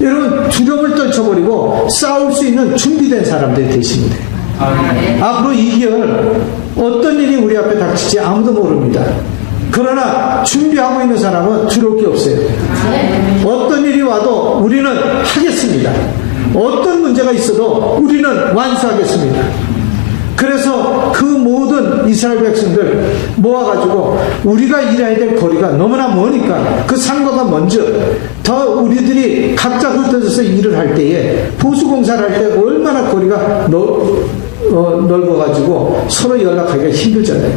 여러분 두려움을 떨쳐버리고 싸울 수 있는 준비된 사람들이 되시면 돼요. 앞으로 2개월 어떤 일이 우리 앞에 닥칠지 아무도 모릅니다. 그러나 준비하고 있는 사람은 두려울 게 없어요. 어떤 일이 와도 우리는 하겠습니다. 어떤 문제가 있어도 우리는 완수하겠습니다. 그래서 그 모든 이스라엘 백성들 모아가지고 우리가 일해야 될 거리가 너무나 머니까 그 상과가 먼저 더 우리들이 각자 흩어져서 일을 할 때에 보수공사를 할 때 얼마나 거리가 넓어가지고 서로 연락하기가 힘들잖아요.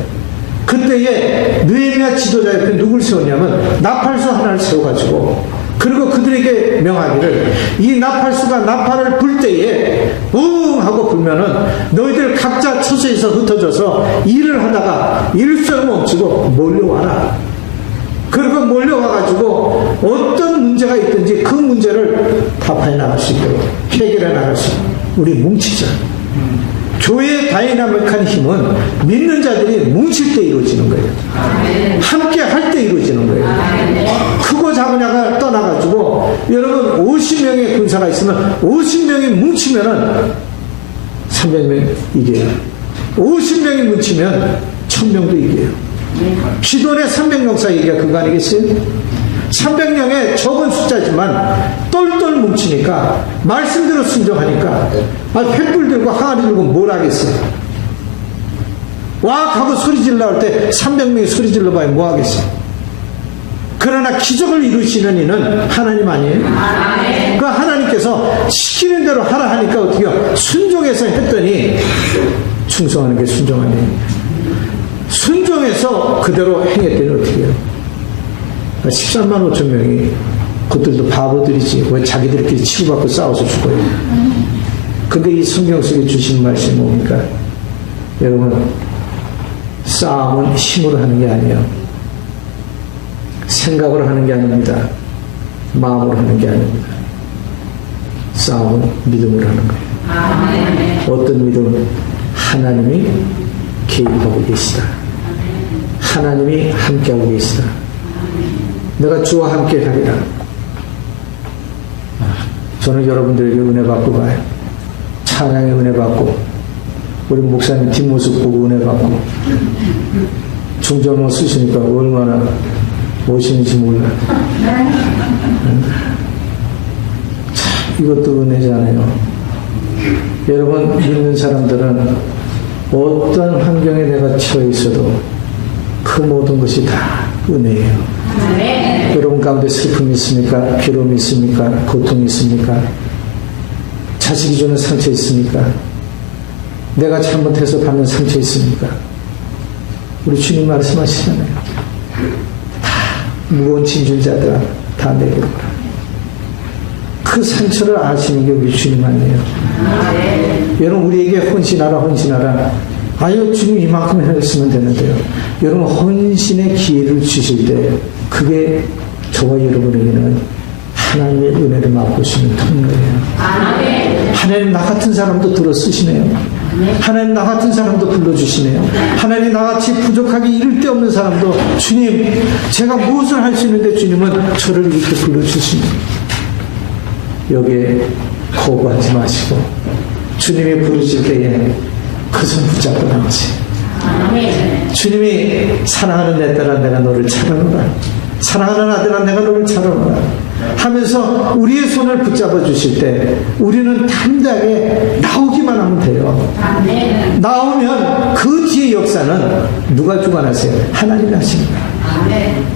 그때에 느헤미야 지도자 옆에 누굴 세웠냐면 나팔수 하나를 세워가지고 그리고 그들에게 명하기를 이 나팔수가 나팔을 불 때에 웅 하고 불면은 너희들 각자 처소에서 흩어져서 일을 하다가 일수를 멈추고 몰려와라. 그리고 몰려와가지고 어떤 문제가 있든지 그 문제를 타파해 나갈 수 있도록 해결해 나갈 수 있도록 우리 뭉치자. 교회의 다이나믹한 힘은 믿는 자들이 뭉칠 때 이루어지는 거예요. 함께 할 때 이루어지는 거예요. 크고 작으냐가 떠나가지고 여러분 50명의 군사가 있으면 50명이 뭉치면은 300명 이겨요. 50명이 뭉치면 1000명도 이겨요. 기존의 300명사 얘기가 그거 아니겠어요? 300명의 적은 숫자지만 똘똘 뭉치니까 말씀대로 순종하니까 횃불 들고 항아리 들고 뭘 하겠어요? 와 하고 소리 질러 할 때 300명이 소리 질러 봐야 뭐 하겠어요? 그러나 기적을 이루시는 이는 하나님 아니에요? 그 하나님께서 시키는 대로 하라 하니까 어떻게 해요? 순종해서 했더니 충성하는 게 순종 아니에요? 순종해서 그대로 행했더니 어떻게 해요? 13만 5천 명이 그들도 바보들이지 왜 자기들끼리 치고받고 싸워서 죽어요. 근데 이 성경 속에 주신 말씀이 뭡니까? 여러분 싸움은 힘으로 하는 게 아니에요. 생각으로 하는 게 아닙니다. 마음으로 하는 게 아닙니다. 싸움은 믿음으로 하는 거예요. 어떤 믿음? 하나님이 개입하고 계시다. 하나님이 함께하고 계시다. 내가 주와 함께 가리라. 저는 여러분들에게 은혜 받고 가요. 찬양의 은혜 받고, 우리 목사님 뒷모습 보고 은혜 받고, 중전모 쓰시니까 얼마나 멋있는지 몰라요. 참, 이것도 은혜잖아요. 여러분, 믿는 사람들은 어떤 환경에 내가 처해 있어도 그 모든 것이 다 은혜예요. 여러분 가운데 슬픔이 있습니까? 괴로움이 있습니까? 고통이 있습니까? 자식이 주는 상처 있습니까? 내가 잘못해서 받는 상처 있습니까? 우리 주님 말씀하시잖아요. 다 무거운 짐진 자들아 다 내게로 오라. 그 상처를 아시는 게 우리 주님 아니에요. 여러분 우리에게 헌신하라 헌신하라. 아유 주님 이만큼 해줬으면 되는데요. 여러분 헌신의 기회를 주실 때 그게 저와 여러분에게는 하나님의 은혜를 맛보시는 통로예요. 하나님 나 같은 사람도 들어 쓰시네요. 하나님 나 같은 사람도 불러주시네요. 하나님 나같이 부족하게 이를 데 없는 사람도 주님 제가 무엇을 할 수 있는데 주님은 저를 이렇게 불러주십니다. 여기에 거부하지 마시고 주님이 부르실 때에 그 손 붙잡고 나오세요. 주님이 사랑하는 내 딸아 내가 너를 찾아오라. 사랑하는 아들아 내가 너를 찾아오라 하면서 우리의 손을 붙잡아 주실 때 우리는 담대하게 나오기만 하면 돼요. 나오면 그 뒤의 역사는 누가 주관하세요? 하나님이 하십니다.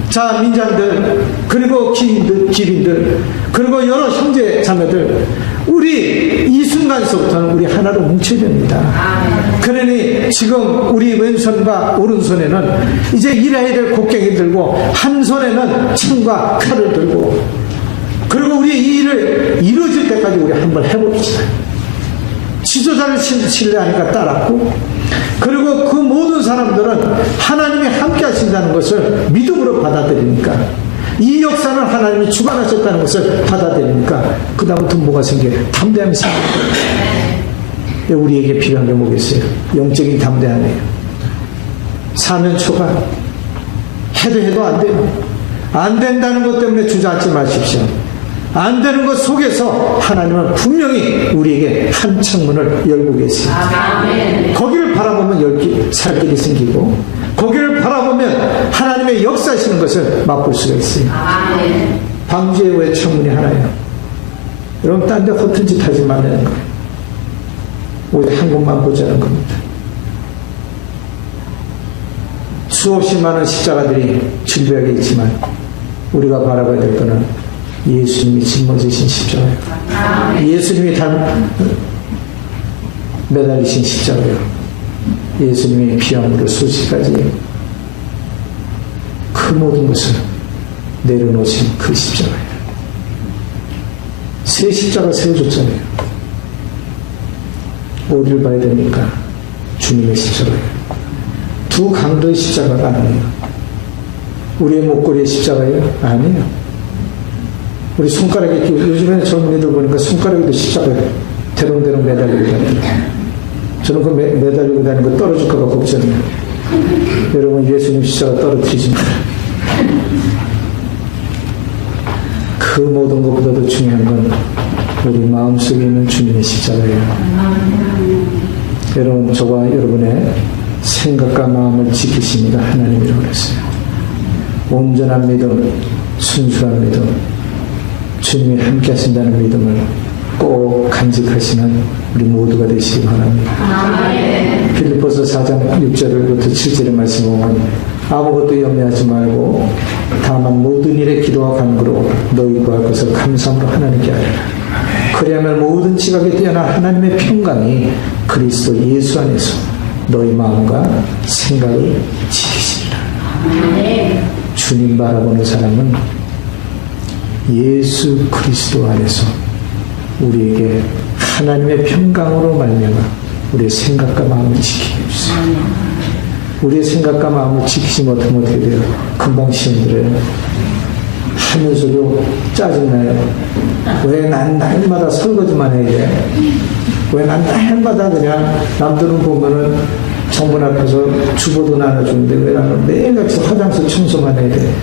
자 민장들 그리고 기린들 그리고 여러 형제 자매들 우리 이 순간서부터는 우리 하나로 뭉쳐야 됩니다. 그러니 지금 우리 왼손과 오른손에는 이제 일해야 될 곡괭이 들고 한 손에는 창과 칼을 들고 그리고 우리 이 일을 이루어질 때까지 우리 한번 해봅시다. 지도자를 신뢰하니까 따랐고 그리고 그 모든 사람들은 하나님이 함께 하신다는 것을 믿음으로 받아들이니까 이 역사는 하나님이 주관하셨다는 것을 받아들이니까 그 다음부터 뭐가 생겨요? 담대함이 생겨요. 우리에게 필요한 게 뭐겠어요? 영적인 담대함이에요. 사면 초가 해도 안 돼요. 안 된다는 것 때문에 주저앉지 마십시오. 안 되는 것 속에서 하나님은 분명히 우리에게 한 창문을 열고 계세요. 거기를 바라보면 살 길이 생기고 거기를 바라보면 하나님의 역사하시는 것을 맛볼 수가 있어요. 방주에 왜 창문이 하나예요? 여러분 딴 데 허튼 짓 하지 말라는 거예요. 오직 한 곳만 보자는 겁니다. 수없이 많은 십자가들이 질비하게 있지만 우리가 바라봐야 될 것은 예수님이 짊어지신 십자가예요. 예수님이 매달리신 십자가예요. 예수님이 피함으로 수시까지 그 모든 것을 내려놓으신 그 십자가예요. 새 십자가 세워줬잖아요. 어디를 봐야 됩니까? 주님의 십자가예요. 두 강도의 십자가가 아니에요. 우리의 목걸이의 십자가예요? 아니에요. 우리 손가락에 요즘에는 젊은이들 보니까 손가락에도 십자가에 대롱대롱 매달리고 다니는 저는 그 매달리고 다니는 거 떨어질까 봐 걱정해요. 여러분 예수님 십자가 떨어뜨리지 마세요. 그 모든 것보다도 중요한 건 우리 마음속에 있는 주님의 십자가예요. 여러분 저와 여러분의 생각과 마음을 지키십니다. 하나님이라고 그랬어요. 온전한 믿음, 순수한 믿음, 주님이 함께 하신다는 믿음을 꼭 간직하시는 우리 모두가 되시기 바랍니다. 빌립보서 4장 6절부터 7절의 말씀 보면 아무것도 염려하지 말고 다만 모든 일에 기도와 간구로 너희 구할 것을 감사함으로 하나님께 하리라. 그리하면 모든 지각에 뛰어난 하나님의 평강이 그리스도 예수 안에서 너희 마음과 생각을 지키시리라. 주님 바라보는 사람은 예수 그리스도 안에서 우리에게 하나님의 평강으로 말미암아 우리의 생각과 마음을 지키게 해주세요. 우리의 생각과 마음을 지키지 못하면 어떻게 돼요? 금방 시험 들어요. 하면서도 짜증나요. 왜 난 날마다 설거지만 해야 돼? 왜 난 날마다 그냥 남들은 보면은 정문 앞에서 주보도 나눠주는데 왜 나는 매일같이 화장실 청소만 해야 돼?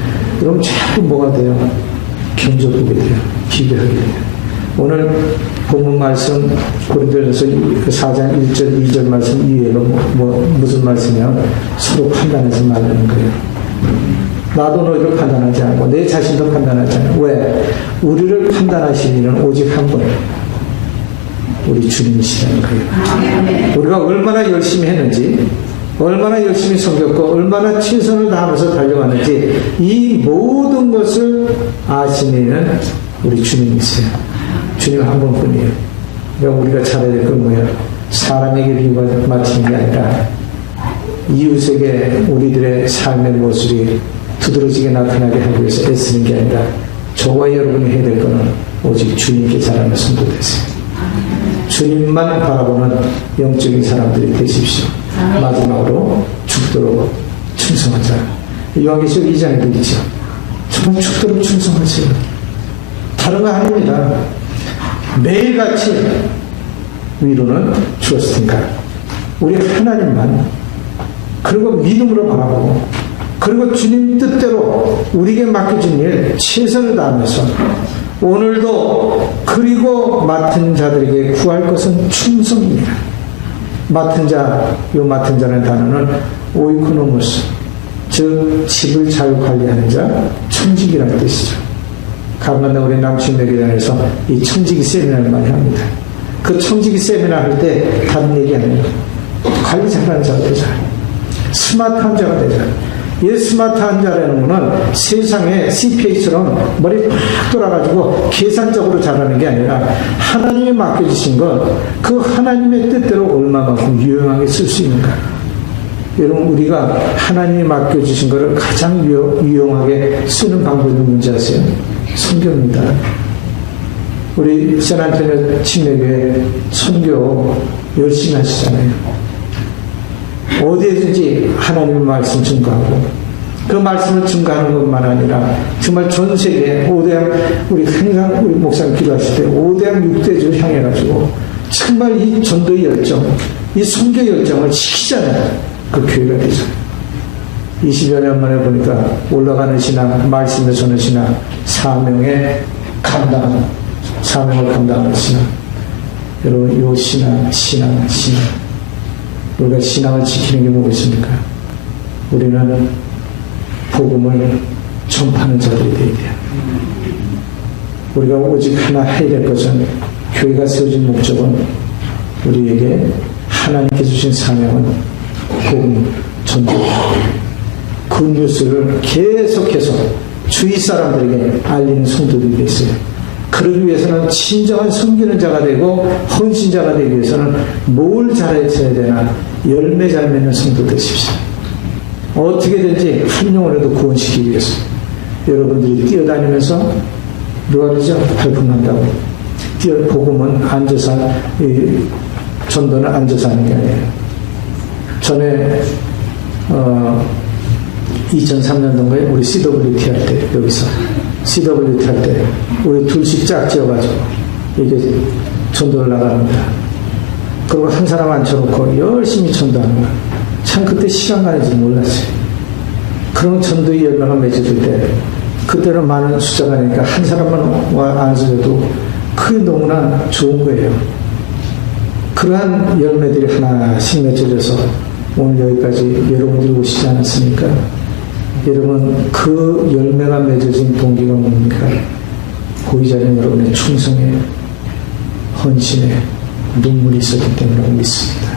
그럼 자꾸 뭐가 돼요? 견적 보게 돼요. 기대하게 돼요. 오늘 본문 말씀 고린도전서 4장 1절 2절 말씀 이외로 무슨 말씀이냐면 서로 판단하지 말라는 거예요. 나도 너희를 판단하지 않고 내 자신도 판단하지 않고. 왜? 우리를 판단하실 이는 오직 한 분이에요. 우리 주님이시라는 거예요. 우리가 얼마나 열심히 했는지, 얼마나 열심히 섬겼고 얼마나 최선을 다하면서 달려왔는지 이 모든 것을 아시는 이는 우리 주님이세요. 주님 한 분뿐이에요. 그러니까 우리가 잘해야 될 건 뭐예요? 사람에게 비유가 맞추는 게 아니라 이웃에게 우리들의 삶의 모습이 두드러지게 나타나게 하기 위해서 애쓰는 게 아니라 저와 여러분이 해야 될 것은 오직 주님께 잘하는 성도되세요. 주님만 바라보는 영적인 사람들이 되십시오. 마지막으로 죽도록 충성하자. 요한계시록 2장에도 있죠. 정말 죽도록 충성하세요. 다른 거 아닙니다. 매일같이 위로는 주었을 테니까 우리 하나님만, 그리고 믿음으로 바라보고, 그리고 주님 뜻대로 우리에게 맡겨진 일 최선을 다하면서 오늘도, 그리고 맡은 자들에게 구할 것은 충성입니다. 맡은 자, 요 맡은 자라는 단어는 오이코노모스, 즉 집을 잘 관리하는 자, 청직이라는 뜻이죠. 가만나 우리 남친내교단에서 이 청지기 세미나를 많이 합니다. 그 청지기 세미나 할 때 다른 얘기 아니에요. 관리 잘하는 자가 되자. 스마트한 자가 되자. 이 스마트한 자라는 거는 세상에 CPA처럼 머리 팍 돌아가지고 계산적으로 잘하는 게 아니라 하나님이 맡겨주신 것, 그 하나님의 뜻대로 얼마만큼 유용하게 쓸 수 있는가. 여러분, 우리가 하나님이 맡겨주신 것을 가장 유용하게 쓰는 방법이 뭔지 아세요? 선교입니다. 우리 샌안토니오 침례교회 선교 열심히 하시잖아요. 어디에든지 하나님의 말씀 증거하고, 그 말씀을 증거하는 것만 아니라 정말 전 세계 5대양, 우리 항상 우리 목사님 기도하실 때 5대양 6대주를 향해가지고 정말 이 전도의 열정, 이 선교 열정을 지키잖아요. 그 교회가 되죠. 20여 년 만에 보니까 올라가는 신앙, 말씀에 서는 신앙, 사명을 감당하는 신앙. 여러분, 이 신앙. 우리가 신앙을 지키는 게 무엇입니까? 우리는 복음을 전파하는 자들이 되어야 돼요. 우리가 오직 하나 해야 될 것은, 교회가 세워진 목적은, 우리에게 하나님께 주신 사명은 복음 전도, 그 뉴스를 계속해서 주위 사람들에게 알리는 성도들이 됐어요. 그러기 위해서는 진정한 섬기는 자가 되고 헌신자가 되기 위해서는 뭘 잘해야 되나? 열매 잘 맺는 성도 되십시오. 어떻게든지 한 영혼에도 구원시키기 위해서 여러분들이 뛰어다니면서 누가 그러죠? 발품한다고. 복음은 앉아서, 전도는 앉아서 하는 게 아니에요. 전에 2003년도인가에 우리 CWT 할 때, 여기서 CWT 할 때 우리 둘씩 짝 지어가지고 이게 전도를 나갑니다. 그리고 한 사람 앉혀놓고 열심히 전도하는 거야. 참 그때 시간 가는 줄 몰랐어요. 그런 전도의 열매가 맺어질 때, 그때는 많은 숫자가 아니니까 한 사람만 앉아줘도 그게 너무나 좋은 거예요. 그러한 열매들이 하나씩 맺어져서 오늘 여기까지 여러분들이 오시지 않았습니까? 여러분, 그 열매가 맺어진 동기가 뭡니까? 보이지 않는 여러분의 충성에, 헌신에 눈물이 있었기 때문이라고 믿습니다.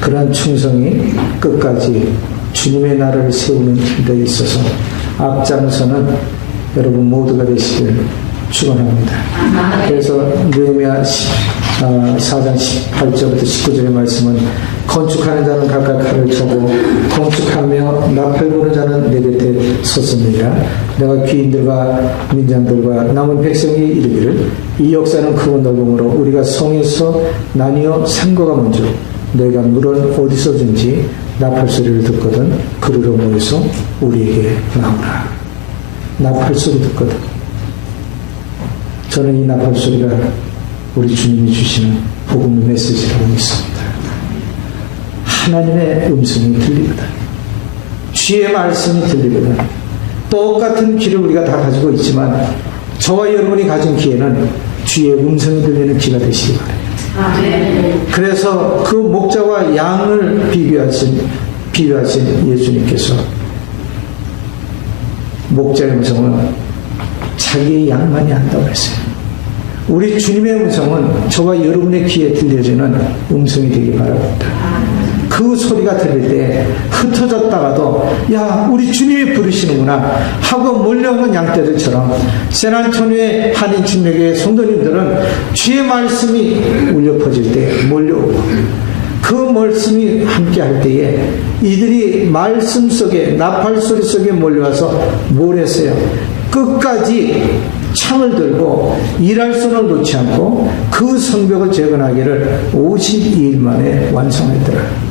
그러한 충성이 끝까지 주님의 나라를 세우는 데 있어서 앞장서는 여러분 모두가 되시길 축원합니다. 그래서 느헤미야 4장 18절부터 19절의 말씀은, 건축하는 자는 각각 칼을 쳐고 건축하며 나팔 부는 자는 내 곁에 섰습니다. 내가 귀인들과 민장들과 남은 백성이 이르기를, 이 역사는 크고 넓음으로 우리가 성에서 나뉘어 산거가 먼저 내가 물은 어디서든지 나팔 소리를 듣거든 그리로 모여서 우리에게 나오라. 나팔 소리 듣거든. 저는 이 나팔 소리가 우리 주님이 주시는 복음의 메시지라고 믿습니다. 하나님의 음성이 들리거든. 주의 말씀이 들리거든. 똑같은 귀를 우리가 다 가지고 있지만 저와 여러분이 가진 귀에는 주의 음성이 들리는 귀가 되시기 바랍니다. 그래서 그 목자와 양을 비교하신 예수님께서 목자의 음성은 자기의 양만이 한다고 했어요. 우리 주님의 음성은 저와 여러분의 귀에 들려지는 음성이 되기 바랍니다. 그 소리가 들릴 때 흩어졌다가도 야 우리 주님이 부르시는구나 하고 몰려오는 양떼들처럼 세난천유의 한인침례교회 성도님들은 주의 말씀이 울려 퍼질 때 몰려오고 그 말씀이 함께 할 때에 이들이 말씀 속에 나팔소리 속에 몰려와서 뭘 했어요? 끝까지 창을 들고 일할 손을 놓지 않고 그 성벽을 재건하기를 52일 만에 완성했더라.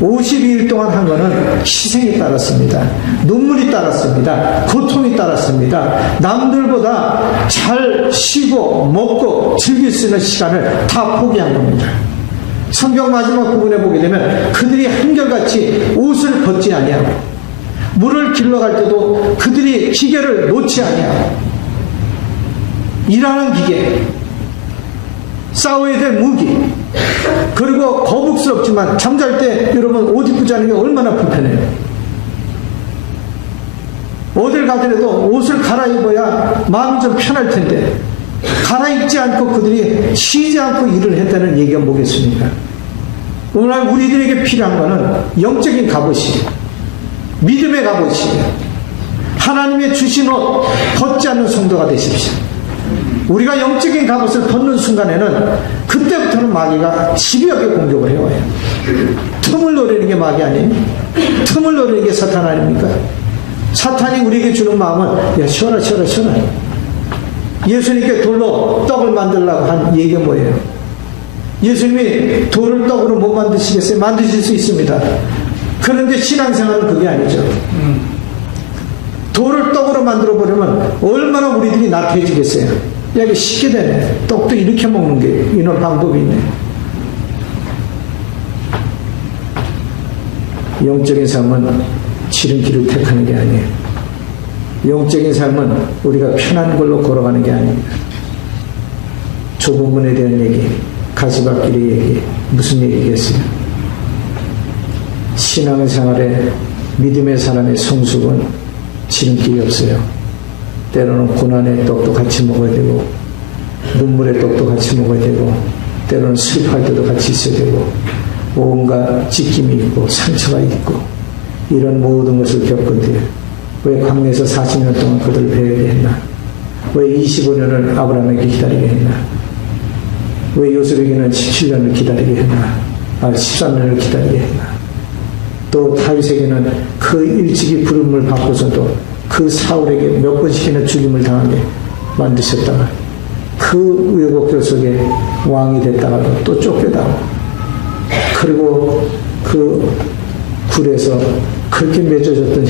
52일 동안 한 거는 희생이 따랐습니다. 눈물이 따랐습니다. 고통이 따랐습니다. 남들보다 잘 쉬고 먹고 즐길 수 있는 시간을 다 포기한 겁니다. 성경 마지막 부분에 보게 되면 그들이 한결같이 옷을 벗지 아니하고 물을 길러갈 때도 그들이 기계를 놓지 아니하고 일하는 기계, 싸워야 될 무기, 그리고 거북스럽지만 잠잘 때 여러분 옷 입고 자는 게 얼마나 불편해요. 어딜 가더라도 옷을 갈아입어야 마음이 좀 편할 텐데 갈아입지 않고 그들이 쉬지 않고 일을 했다는 얘기가 뭐겠습니까? 오늘 우리들에게 필요한 것은 영적인 갑옷이에요. 믿음의 갑옷이에요. 하나님의 주신 옷 벗지 않는 성도가 되십시오. 우리가 영적인 갑옷을 벗는 순간에는 그때부터는 마귀가 집요하게 공격을 해와요. 틈을 노리는 게 마귀 아니에요? 틈을 노리는 게 사탄 아닙니까? 사탄이 우리에게 주는 마음은 야 쉬어라 쉬어라 쉬어라. 예수님께 돌로 떡을 만들려고 한 얘기가 뭐예요? 예수님이 돌을 떡으로 못 만드시겠어요? 만드실 수 있습니다. 그런데 신앙생활은 그게 아니죠. 돌을 떡으로 만들어 버리면 얼마나 우리들이 나태해지겠어요? 야, 이게 쉽게 되네. 떡도 이렇게 먹는 게 이런 방법이 있네. 영적인 삶은 지름길을 택하는 게 아니에요. 영적인 삶은 우리가 편한 걸로 걸어가는 게 아닙니다. 좁은 문에 대한 얘기, 가시밭길의 얘기, 무슨 얘기겠어요? 신앙생활에 믿음의 사람의 성숙은 지름길이 없어요. 때로는 고난의 떡도 같이 먹어야 되고 눈물의 떡도 같이 먹어야 되고 때로는 슬퍼할 때도 같이 있어야 되고 온갖 찢김이 있고 상처가 있고 이런 모든 것을 겪은 뒤에 왜 광야에서 40년 동안 그들을 배우게 했나? 왜 25년을 아브라함에게 기다리게 했나? 왜 요셉에게는 17년을 기다리게 했나? 13년을 기다리게 했나? 또 다윗에게는 그 일찍이 부름을 받고서도 그 사울에게 몇 번씩이나 죽임을 당하게 만드셨다가 그 우여곡절 속에 왕이 됐다가도 또 쫓겨다가 그리고 그 굴에서 그렇게 맺어졌던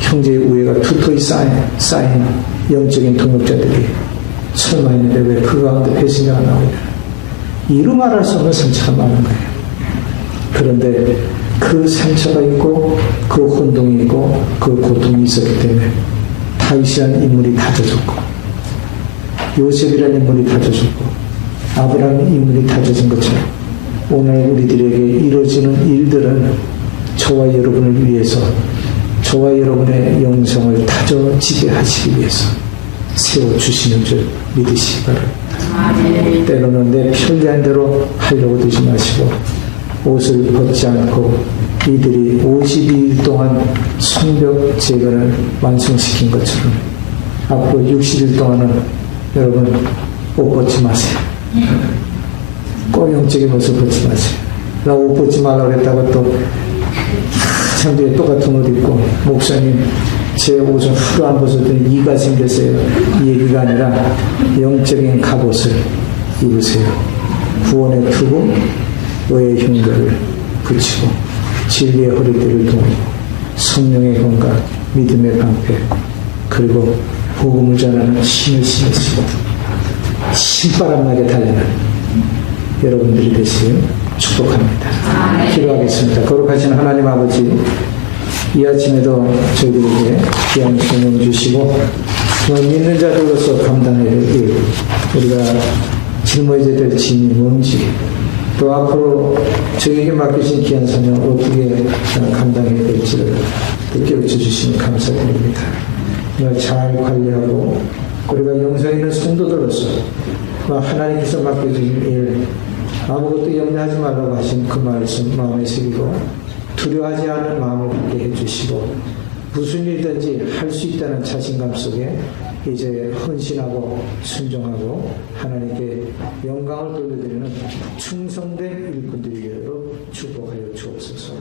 형제의 우애가 두터이 쌓인 영적인 동역자들이 설마 했는데 왜 그 가운데 배신자가 나오냐. 이루 말할 수 없는 상처가 많은 거예요. 그런데 그 상처가 있고 그 혼동이 있고 그 고통이 있었기 때문에 다윗이라는 인물이 다져졌고 요셉이라는 인물이 다져졌고 아브라함의 인물이 다져진 것처럼 오늘 우리들에게 이루어지는 일들은 저와 여러분을 위해서 저와 여러분의 영성을 다져지게 하시기 위해서 세워주시는 줄 믿으시기 바랍니다. 때로는 내 편리한 대로 하려고 들지 마시고 옷을 벗지 않고 이들이 52일 동안 성벽 재건을 완성시킨 것처럼 앞으로 60일 동안은 여러분 옷 벗지 마세요. 꼭 영적인 옷을 벗지 마세요. 나 옷 벗지 말라고 했다가 또 한참 뒤에 똑같은 옷 입고 목사님 제 옷은 하루 안 벗었더니 이가 생겼어요. 이 얘기가 아니라 영적인 갑옷을 입으세요. 구원의 투구 의의 흉배를 붙이고 진리의 허리띠를 두고 성령의 건강, 믿음의 방패 그리고 복음을 전하는 힘을 신으시고 신바람 나게 달리는 여러분들이 되시길 축복합니다. 기도하겠습니다. 거룩하신 하나님 아버지, 이 아침에도 저희들에게 귀한 성령 주시고 믿는 자들로서 감당해야 될 일, 우리가 짊어져야 될 짐이 뭔지, 또 앞으로 저에게 맡기신 귀한 사명 어떻게 감당해야 될지를 깨우쳐 주시니 감사드립니다. 이걸 잘 관리하고 우리가 영성에 있는 성도들로서 하나님께서 맡겨주신 일, 아무것도 염려하지 말라고 하신 그 말씀 마음에 새기고 두려워하지 않은 마음을 갖게 해주시고 무슨 일든지 할 수 있다는 자신감 속에 이제 헌신하고 순종하고 하나님께 영광을 돌려드리는 충성된 일꾼들이 되도록 축복하여 주옵소서.